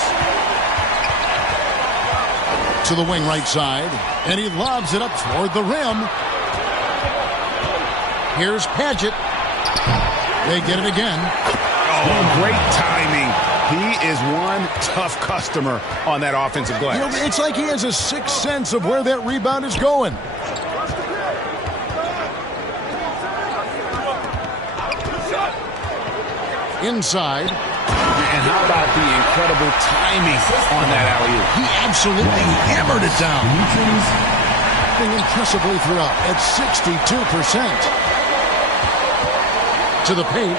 To the wing right side, and he lobs it up toward the rim. Here's Padgett. They get it again. Oh, great timing. He is one tough customer on that offensive glass. You know, it's like he has a sixth sense of where that rebound is going. Inside. And how about the incredible timing on that alley-oop? He absolutely hammered it down. Impressively throughout at 62%. To the paint.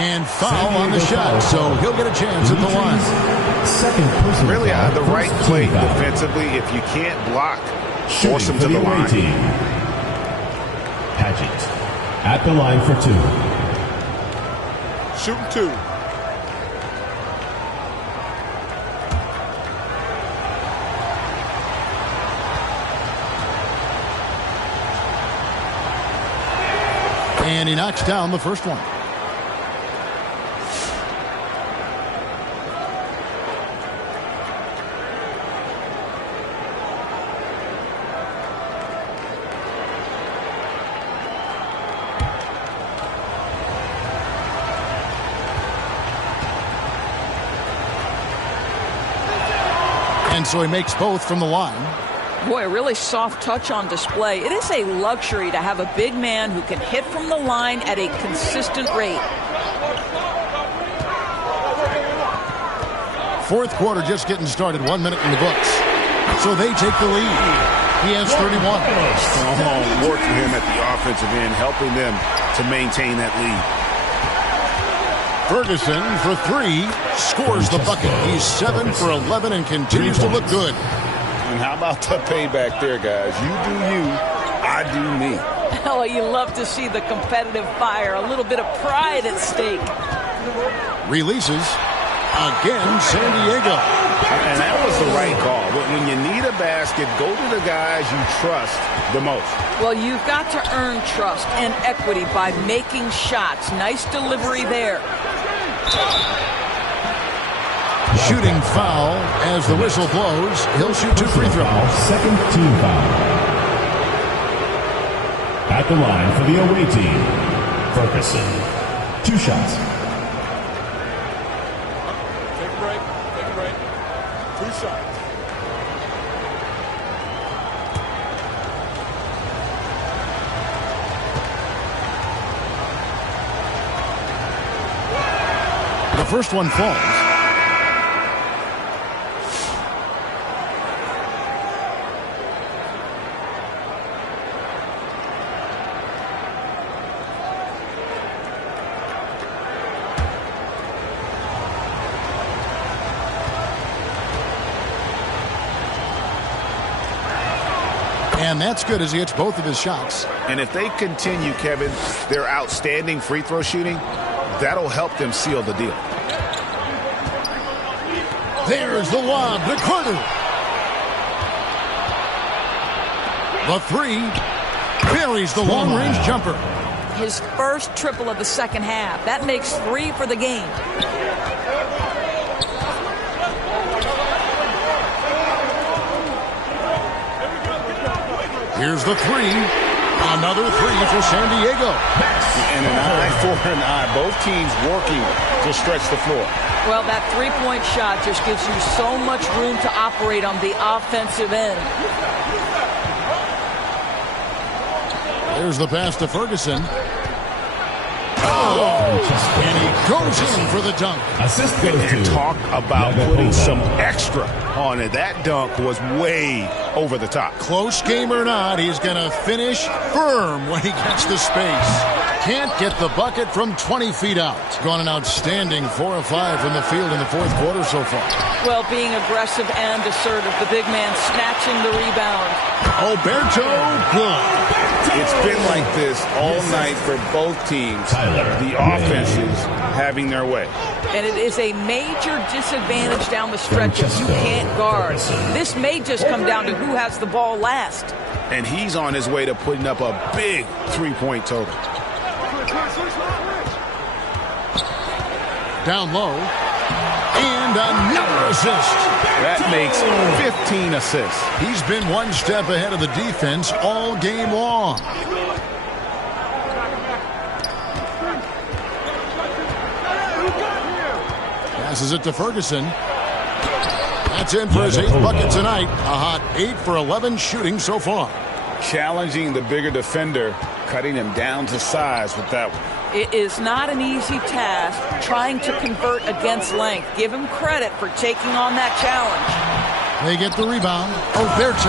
And foul on the shot, so he'll get a chance at the line. Really the right play defensively. If you can't block, force him to the line. Padgett at the line for 2. Shooting 2. And he knocks down the first one. And so he makes both from the line. Boy, a really soft touch on display. It is a luxury to have a big man who can hit from the line at a consistent rate. Fourth quarter just getting started. 1 minute in the books. So they take the lead. He has 31. Work for him at the offensive end, helping them to maintain that lead. Ferguson for 3, scores the bucket. He's 7 for 11 and continues to look good. And how about the payback there, guys? You do you, I do me. Oh, you love to see the competitive fire. A little bit of pride at stake. Releases. Again, San Diego. And that was the right call. When you need a basket, go to the guys you trust the most. Well, you've got to earn trust and equity by making shots. Nice delivery there. Shooting foul as the whistle blows. He'll shoot 2 free throws. Second team foul. At the line for the away team, Ferguson. 2 shots. Take a break. Take a break. 2 shots. The first one falls. And that's good as he hits both of his shots. And if they continue, Kevin, their outstanding free throw shooting, that'll help them seal the deal. There's the lob to Carter. The 3 buries the long-range jumper. His first triple of the second half. That makes 3 for the game. Here's the 3. Another 3 for San Diego. And an eye for an eye. Both teams working to stretch the floor. Well, that three-point shot just gives you so much room to operate on the offensive end. There's the pass to Ferguson. Oh, and he goes in for the dunk. And talk about putting some extra on it. That dunk was way over the top. Close game or not, he's going to finish firm when he gets the space. Can't get the bucket from 20 feet out. Gone an outstanding 4 of 5 from the field in the fourth quarter so far. Well, being aggressive and assertive. The big man snatching the rebound. Alberto, good. It's been like this all night for both teams. The offenses having their way. And it is a major disadvantage down the stretch if you can't guard. This may just come down to who has the ball last. And he's on his way to putting up a big three-point total. Down low. And another assist. That makes 15 assists. He's been one step ahead of the defense all game long. Passes it to Ferguson. That's in for his 8th bucket tonight. A hot 8 for 11 shooting so far. Challenging the bigger defender, cutting him down to size with that one. It is not an easy task trying to convert against length. Give him credit for taking on that challenge. They get the rebound. Oberto.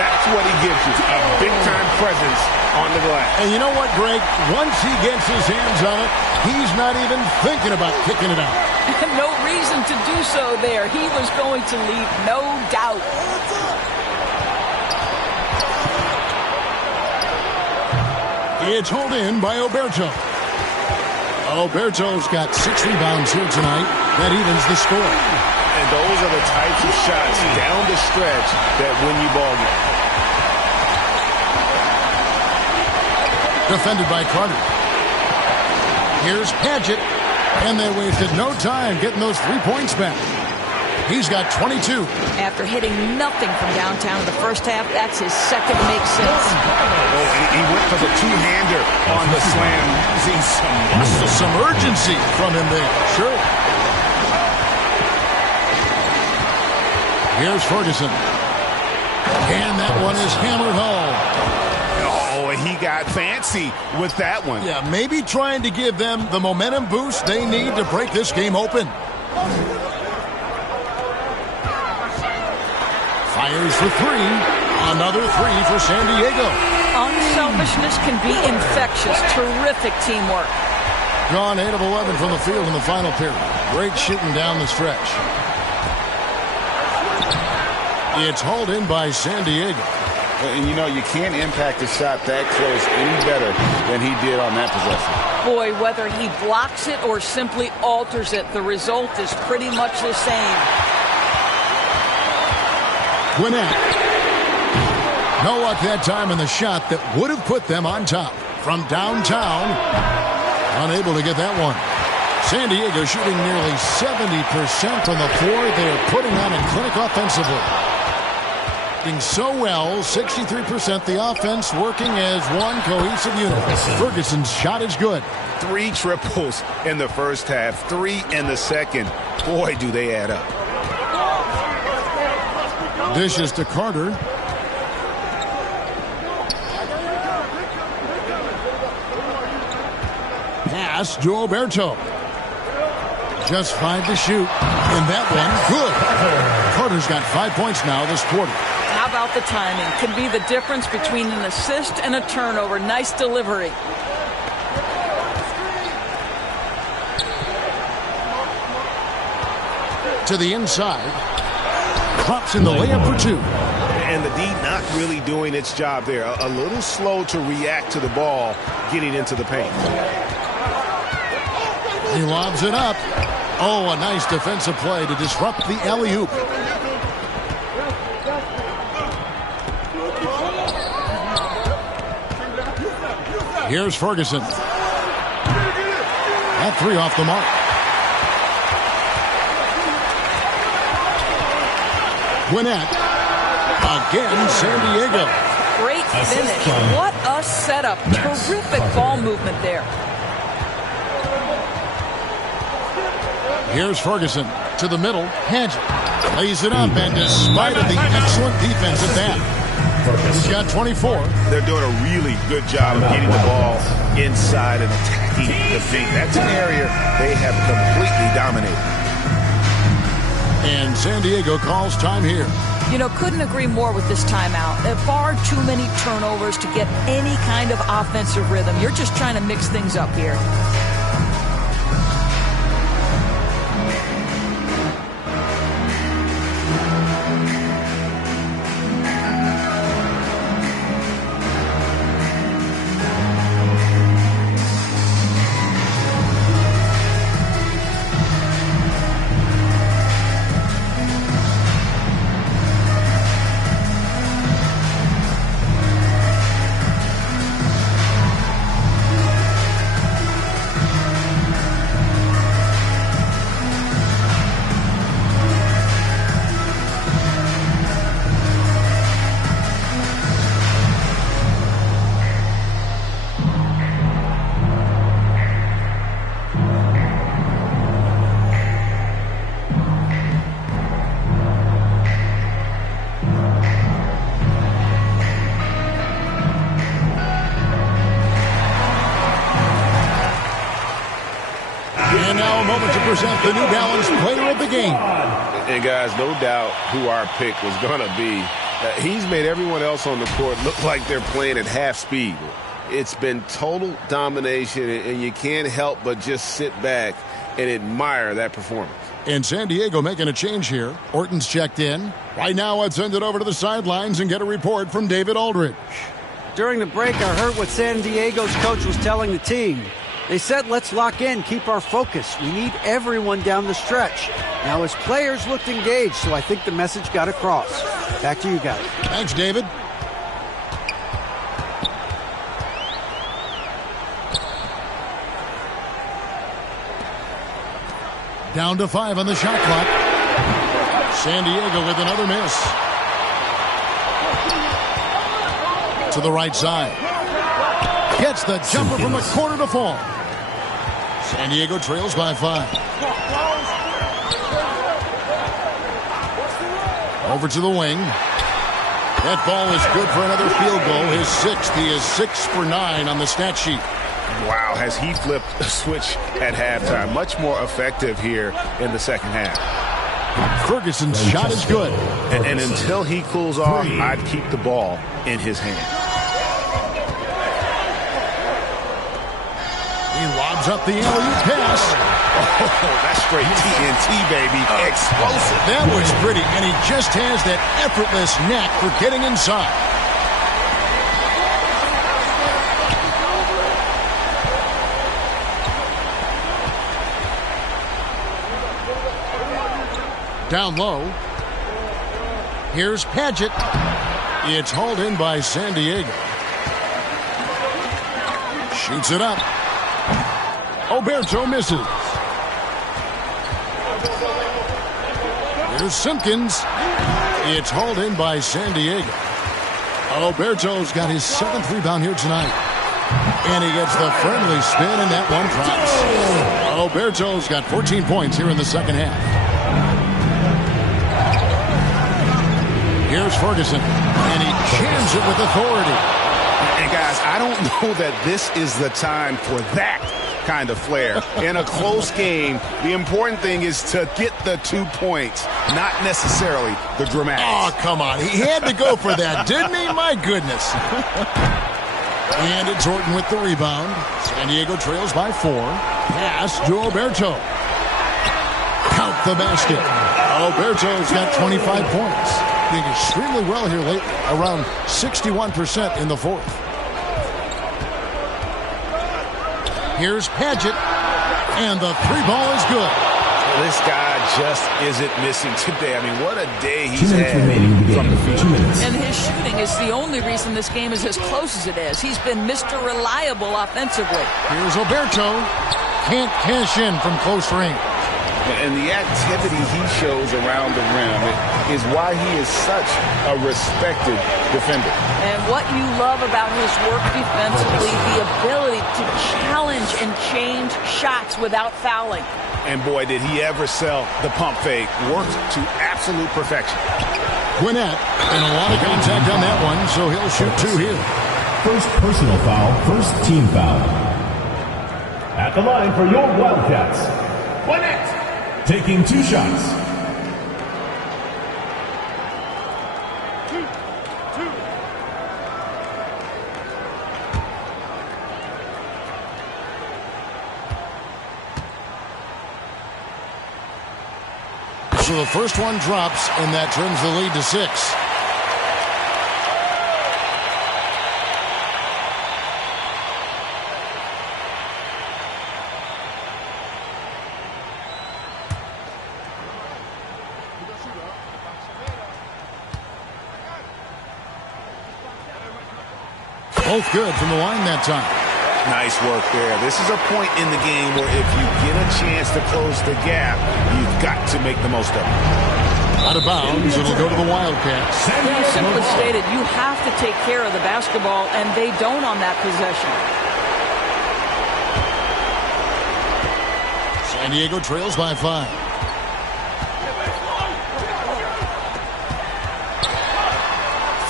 That's what he gives you, a big-time presence on the glass. And you know what, Greg? Once he gets his hands on it, he's not even thinking about kicking it out. No reason to do so there. He was going to leave, no doubt. It's hauled in by Oberto. Oberto's got 6 rebounds here tonight. That evens the score. And those are the types of shots down the stretch that win you ball games. Defended by Carter. Here's Padgett. And they wasted no time getting those 3 points back. He's got 22. After hitting nothing from downtown in the first half, that's his second make sense. He went for the two-hander on the slam. Some urgency from him there. Sure. Here's Ferguson. And that one is hammered home. Oh, he got fancy with that one. Yeah, maybe trying to give them the momentum boost they need to break this game open. Fires for 3. Another 3 for San Diego. Unselfishness can be infectious. Terrific teamwork. Gone 8 of 11 from the field in the final period. Great shooting down the stretch. It's hauled in by San Diego. And you know, you can't impact a shot that close any better than he did on that possession. Boy, whether he blocks it or simply alters it, the result is pretty much the same. Gwinnett. No luck that time in the shot that would have put them on top. From downtown, unable to get that one. San Diego shooting nearly 70% from the floor. They're putting on a clinic offensively. Doing so well, 63%. The offense working as one cohesive unit. Ferguson's shot is good. 3 triples in the first half, 3 in the second. Boy, do they add up. Dishes to Carter. Pass to Oberto. Just 5 to shoot. And that one, good. Carter's got 5 points now this quarter. How about the timing? Could be the difference between an assist and a turnover. Nice delivery. To the inside. Drops in the layup for 2. And the D not really doing its job there. A little slow to react to the ball getting into the paint. He lobs it up. Oh, a nice defensive play to disrupt the alley-oop. Here's Ferguson. That 3 off the mark. Gwinnett. Again, San Diego. Great finish. What a setup. Terrific ball movement there. Here's Ferguson to the middle. Padgett lays it up, and despite of the excellent defense at that, he's got 24. They're doing a really good job of getting the ball inside and attacking the paint. That's an area they have completely dominated. And San Diego calls time here. You know, couldn't agree more with this timeout. There are far too many turnovers to get any kind of offensive rhythm. You're just trying to mix things up here. moment to present the New Balance Player of the Game. And guys, no doubt who our pick was going to be. He's made everyone else on the court look like they're playing at half speed. It's been total domination, and you can't help but just sit back and admire that performance. And San Diego making a change here. Orton's checked in. Right now, let's send it over to the sidelines and get a report from David Aldridge. During the break, I heard what San Diego's coach was telling the team. They said, let's lock in, keep our focus. We need everyone down the stretch. Now, his players looked engaged, so I think the message got across. Back to you guys. Thanks, David. Down to 5 on the shot clock. San Diego with another miss. To the right side. Gets the jumper from the corner to fall. San Diego trails by 5. Over to the wing. That ball is good for another field goal. His 6th. He is 6 for 9 on the stat sheet. Wow, has he flipped a switch at halftime. Much more effective here in the second half. Ferguson's shot is good. And until he cools off, I'd keep the ball in his hand. He lobs up the alley-oop pass. Oh, that's straight TNT, baby. Explosive. That was pretty, and he just has that effortless knack for getting inside. Down low. Here's Padgett. It's hauled in by San Diego. Shoots it up. Oberto misses. Here's Simpkins. It's hauled in by San Diego. Oberto's got his 7th rebound here tonight. And he gets the friendly spin, and that one drops. Oberto's got 14 points here in the second half. Here's Ferguson, and he jams it with authority. And guys, I don't know that this is the time for that kind of flair. In a close game, the important thing is to get the 2 points, not necessarily the dramatics. Oh, come on. He had to go for that, didn't he? My goodness. And it's Orton with the rebound. San Diego trails by 4. Pass to Oberto. Count the basket. Oberto's got 25 points. Doing extremely well here lately, around 61% in the 4th. Here's Padgett, and the 3 ball is good. This guy just isn't missing today. I mean, what a day he's had from the field. And his shooting is the only reason this game is as close as it is. He's been Mr. Reliable offensively. Here's Oberto. Can't cash in from close range. And the activity he shows around the rim is why he is such a respected defender. And what you love about his work defensively, the ability to challenge and change shots without fouling. And boy, did he ever sell the pump fake. Worked to absolute perfection. Gwinnett, and a lot of contact on that one, so he'll shoot 2 here. First personal foul, first team foul. At the line for your Wildcats, Gwinnett. Taking 2 shots. So the first one drops, and that turns the lead to 6. Both good from the line that time. Nice work there. This is a point in the game where if you get a chance to close the gap, you've got to make the most of it. Out of bounds, it'll go to the Wildcats. Simply stated, you have to take care of the basketball, and they don't on that possession. San Diego trails by 5.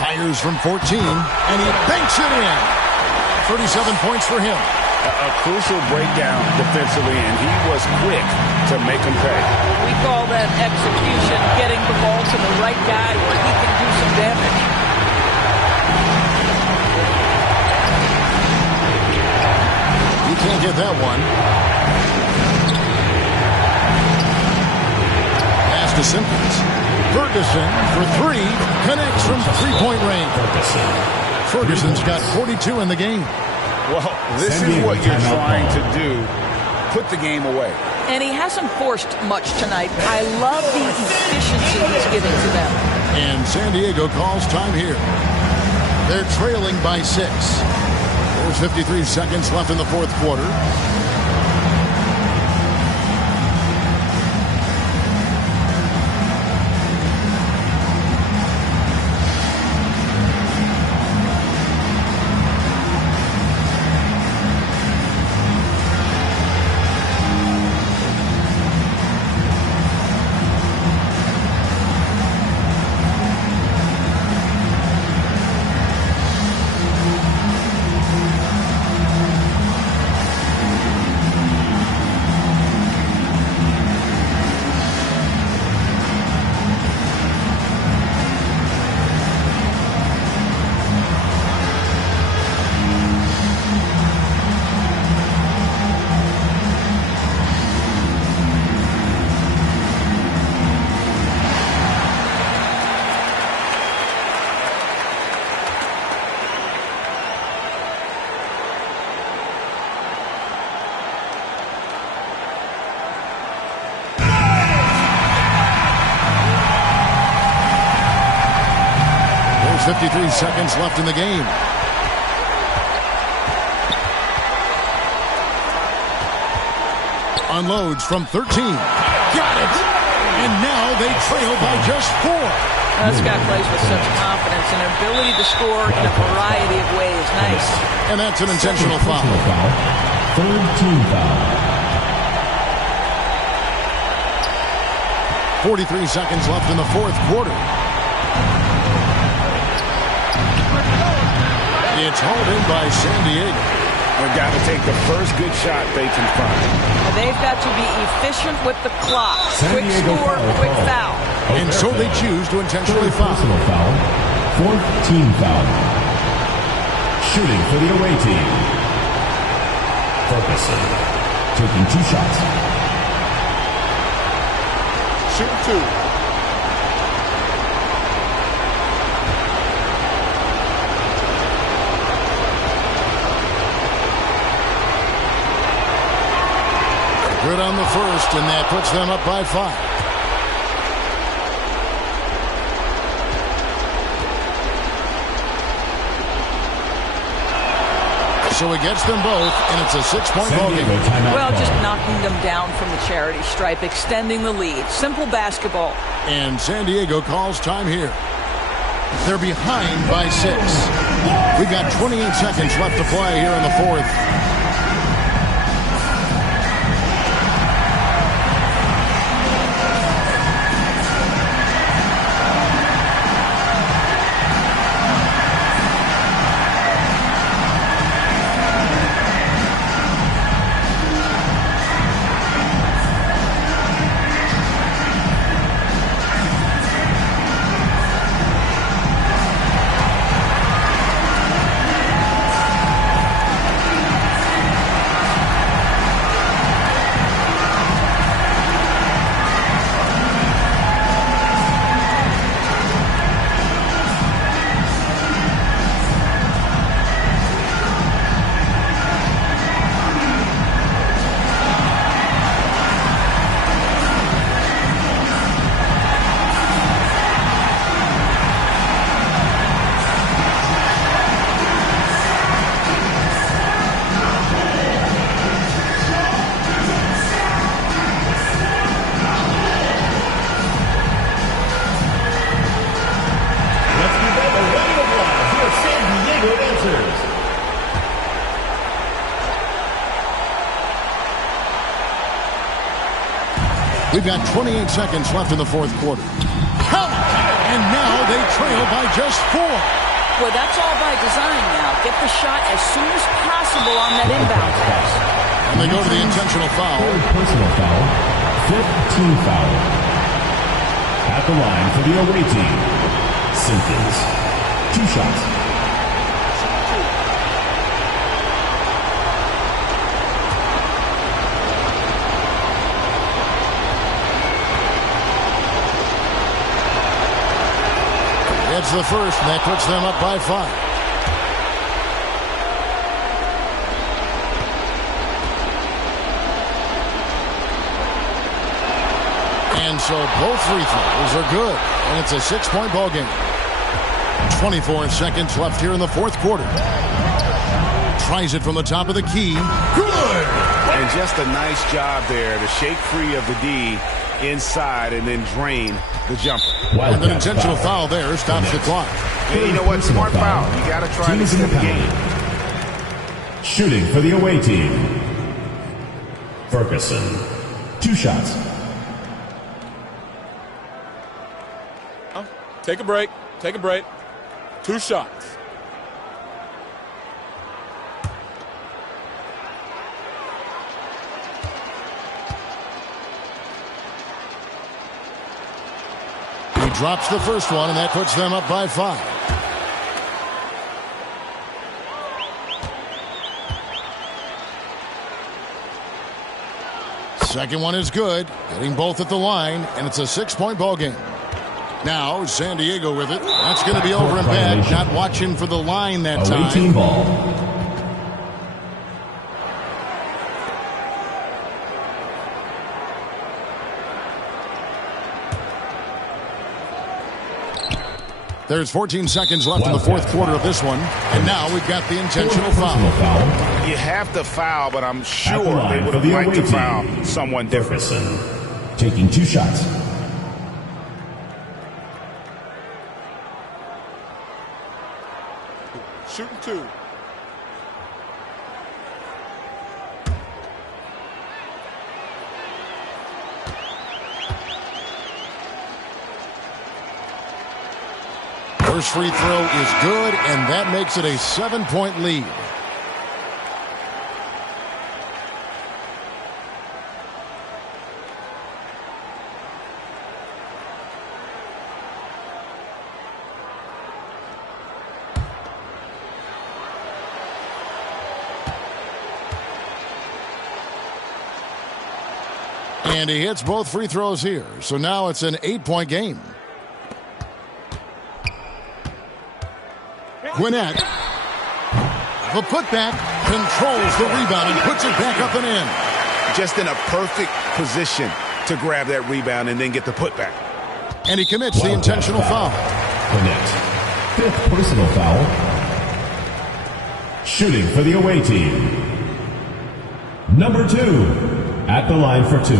Fires from 14, and he banks it in. 37 points for him. A crucial breakdown defensively, and he was quick to make them pay. We call that execution, getting the ball to the right guy where he can do some damage. You can't get that one. Pass to Simpkins. Ferguson for three. Connects from three-point range. Ferguson's got 42 in the game. Well, this is what you're trying to do. Put the game away. And he hasn't forced much tonight. I love the efficiency he's giving to them. And San Diego calls time here. They're trailing by 6. There's 53 seconds left in the fourth quarter. There's 53 seconds left in the game. Unloads from 13. Got it! And now they trail by just 4. This guy plays with such confidence, and an ability to score in a variety of ways. Nice. And that's an intentional foul. Third team foul. 43 seconds left in the fourth quarter. It's hauled in by San Diego. They've got to take the first good shot they can find. And they've got to be efficient with the clock. Quick score, quick foul. And so they choose to intentionally foul. Personal foul. Fourth team foul. Shooting for the away team. Ferguson taking 2 shots. Shoot 2. Good on the first, and that puts them up by 5. So it gets them both, and it's a 6-point ball game. Well, just knocking them down from the charity stripe, extending the lead. Simple basketball. And San Diego calls time here. They're behind by 6. We've got 28 seconds left to play here in the fourth. We've got 28 seconds left in the fourth quarter. Count! And now they trail by just 4. Well, that's all by design now. Get the shot as soon as possible on that inbound pass. And they go to the intentional foul. Third personal foul. Fifth team foul. At the line for the away team, Simpkins. 2 shots. It's the first, and that puts them up by 5. And so both free throws are good, and it's a 6-point ball game. 24 seconds left here in the fourth quarter. Tries it from the top of the key. Good! And just a nice job there to shake free of the D inside and then drain the jumper. And an intentional foul there stops the clock. And you know what? Smart foul. You got to try to extend the game. Shooting for the away team, Ferguson. 2 shots. Take a break. Take a break. 2 shots. He drops the first one, and that puts them up by 5. Second one is good, getting both at the line, and it's a 6-point ball game. Now San Diego with it. That's going to be over and back. Not watching for the line that time. Away team ball. There's 14 seconds left in the fourth quarter of this one. And now we've got the intentional foul. You have to foul, but I'm sure they would have liked to foul someone different. Taking 2 shots. Shooting 2. First free throw is good, and that makes it a 7-point lead. And he hits both free throws here. So now it's an 8-point game. Gwinnett. The putback controls the rebound and puts it back up and in. Just in a perfect position to grab that rebound and then get the putback. And he commits the intentional foul. Gwinnett. 5th personal foul. Shooting for the away team, number 2. At the line for 2.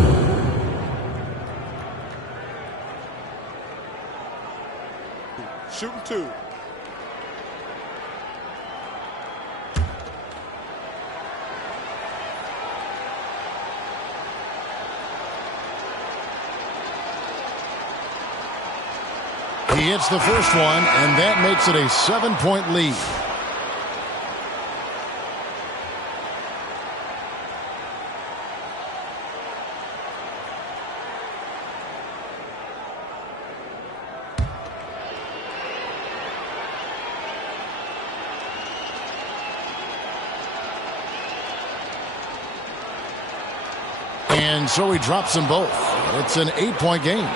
Shooting 2. He hits the first one, and that makes it a 7-point lead. And so he drops them both. It's an 8-point game.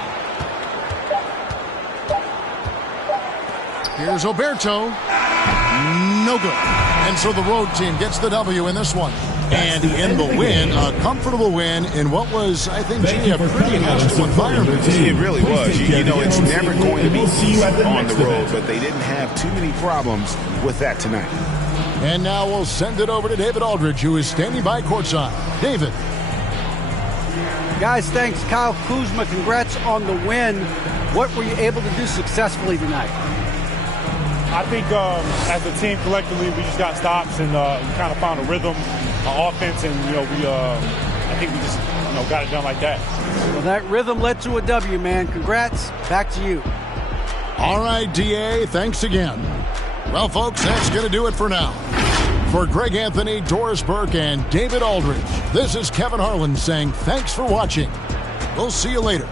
Here's Oberto. No good. And so the road team gets the W in this one. And in the win, a comfortable win in what was, I think, a pretty hostile environment. It really was. You know, it's never going to be easy on the road, but they didn't have too many problems with that tonight. And now we'll send it over to David Aldridge, who is standing by courtside. David. Guys, thanks. Kyle Kuzma, congrats on the win. What were you able to do successfully tonight? I think as a team collectively, we just got stops and we kind of found a rhythm on offense, and I think we just got it done like that. Well, that rhythm led to a W, man. Congrats. Back to you. All right, DA. Thanks again. Well, folks, that's going to do it for now. For Greg Anthony, Doris Burke, and David Aldridge, this is Kevin Harlan saying thanks for watching. We'll see you later.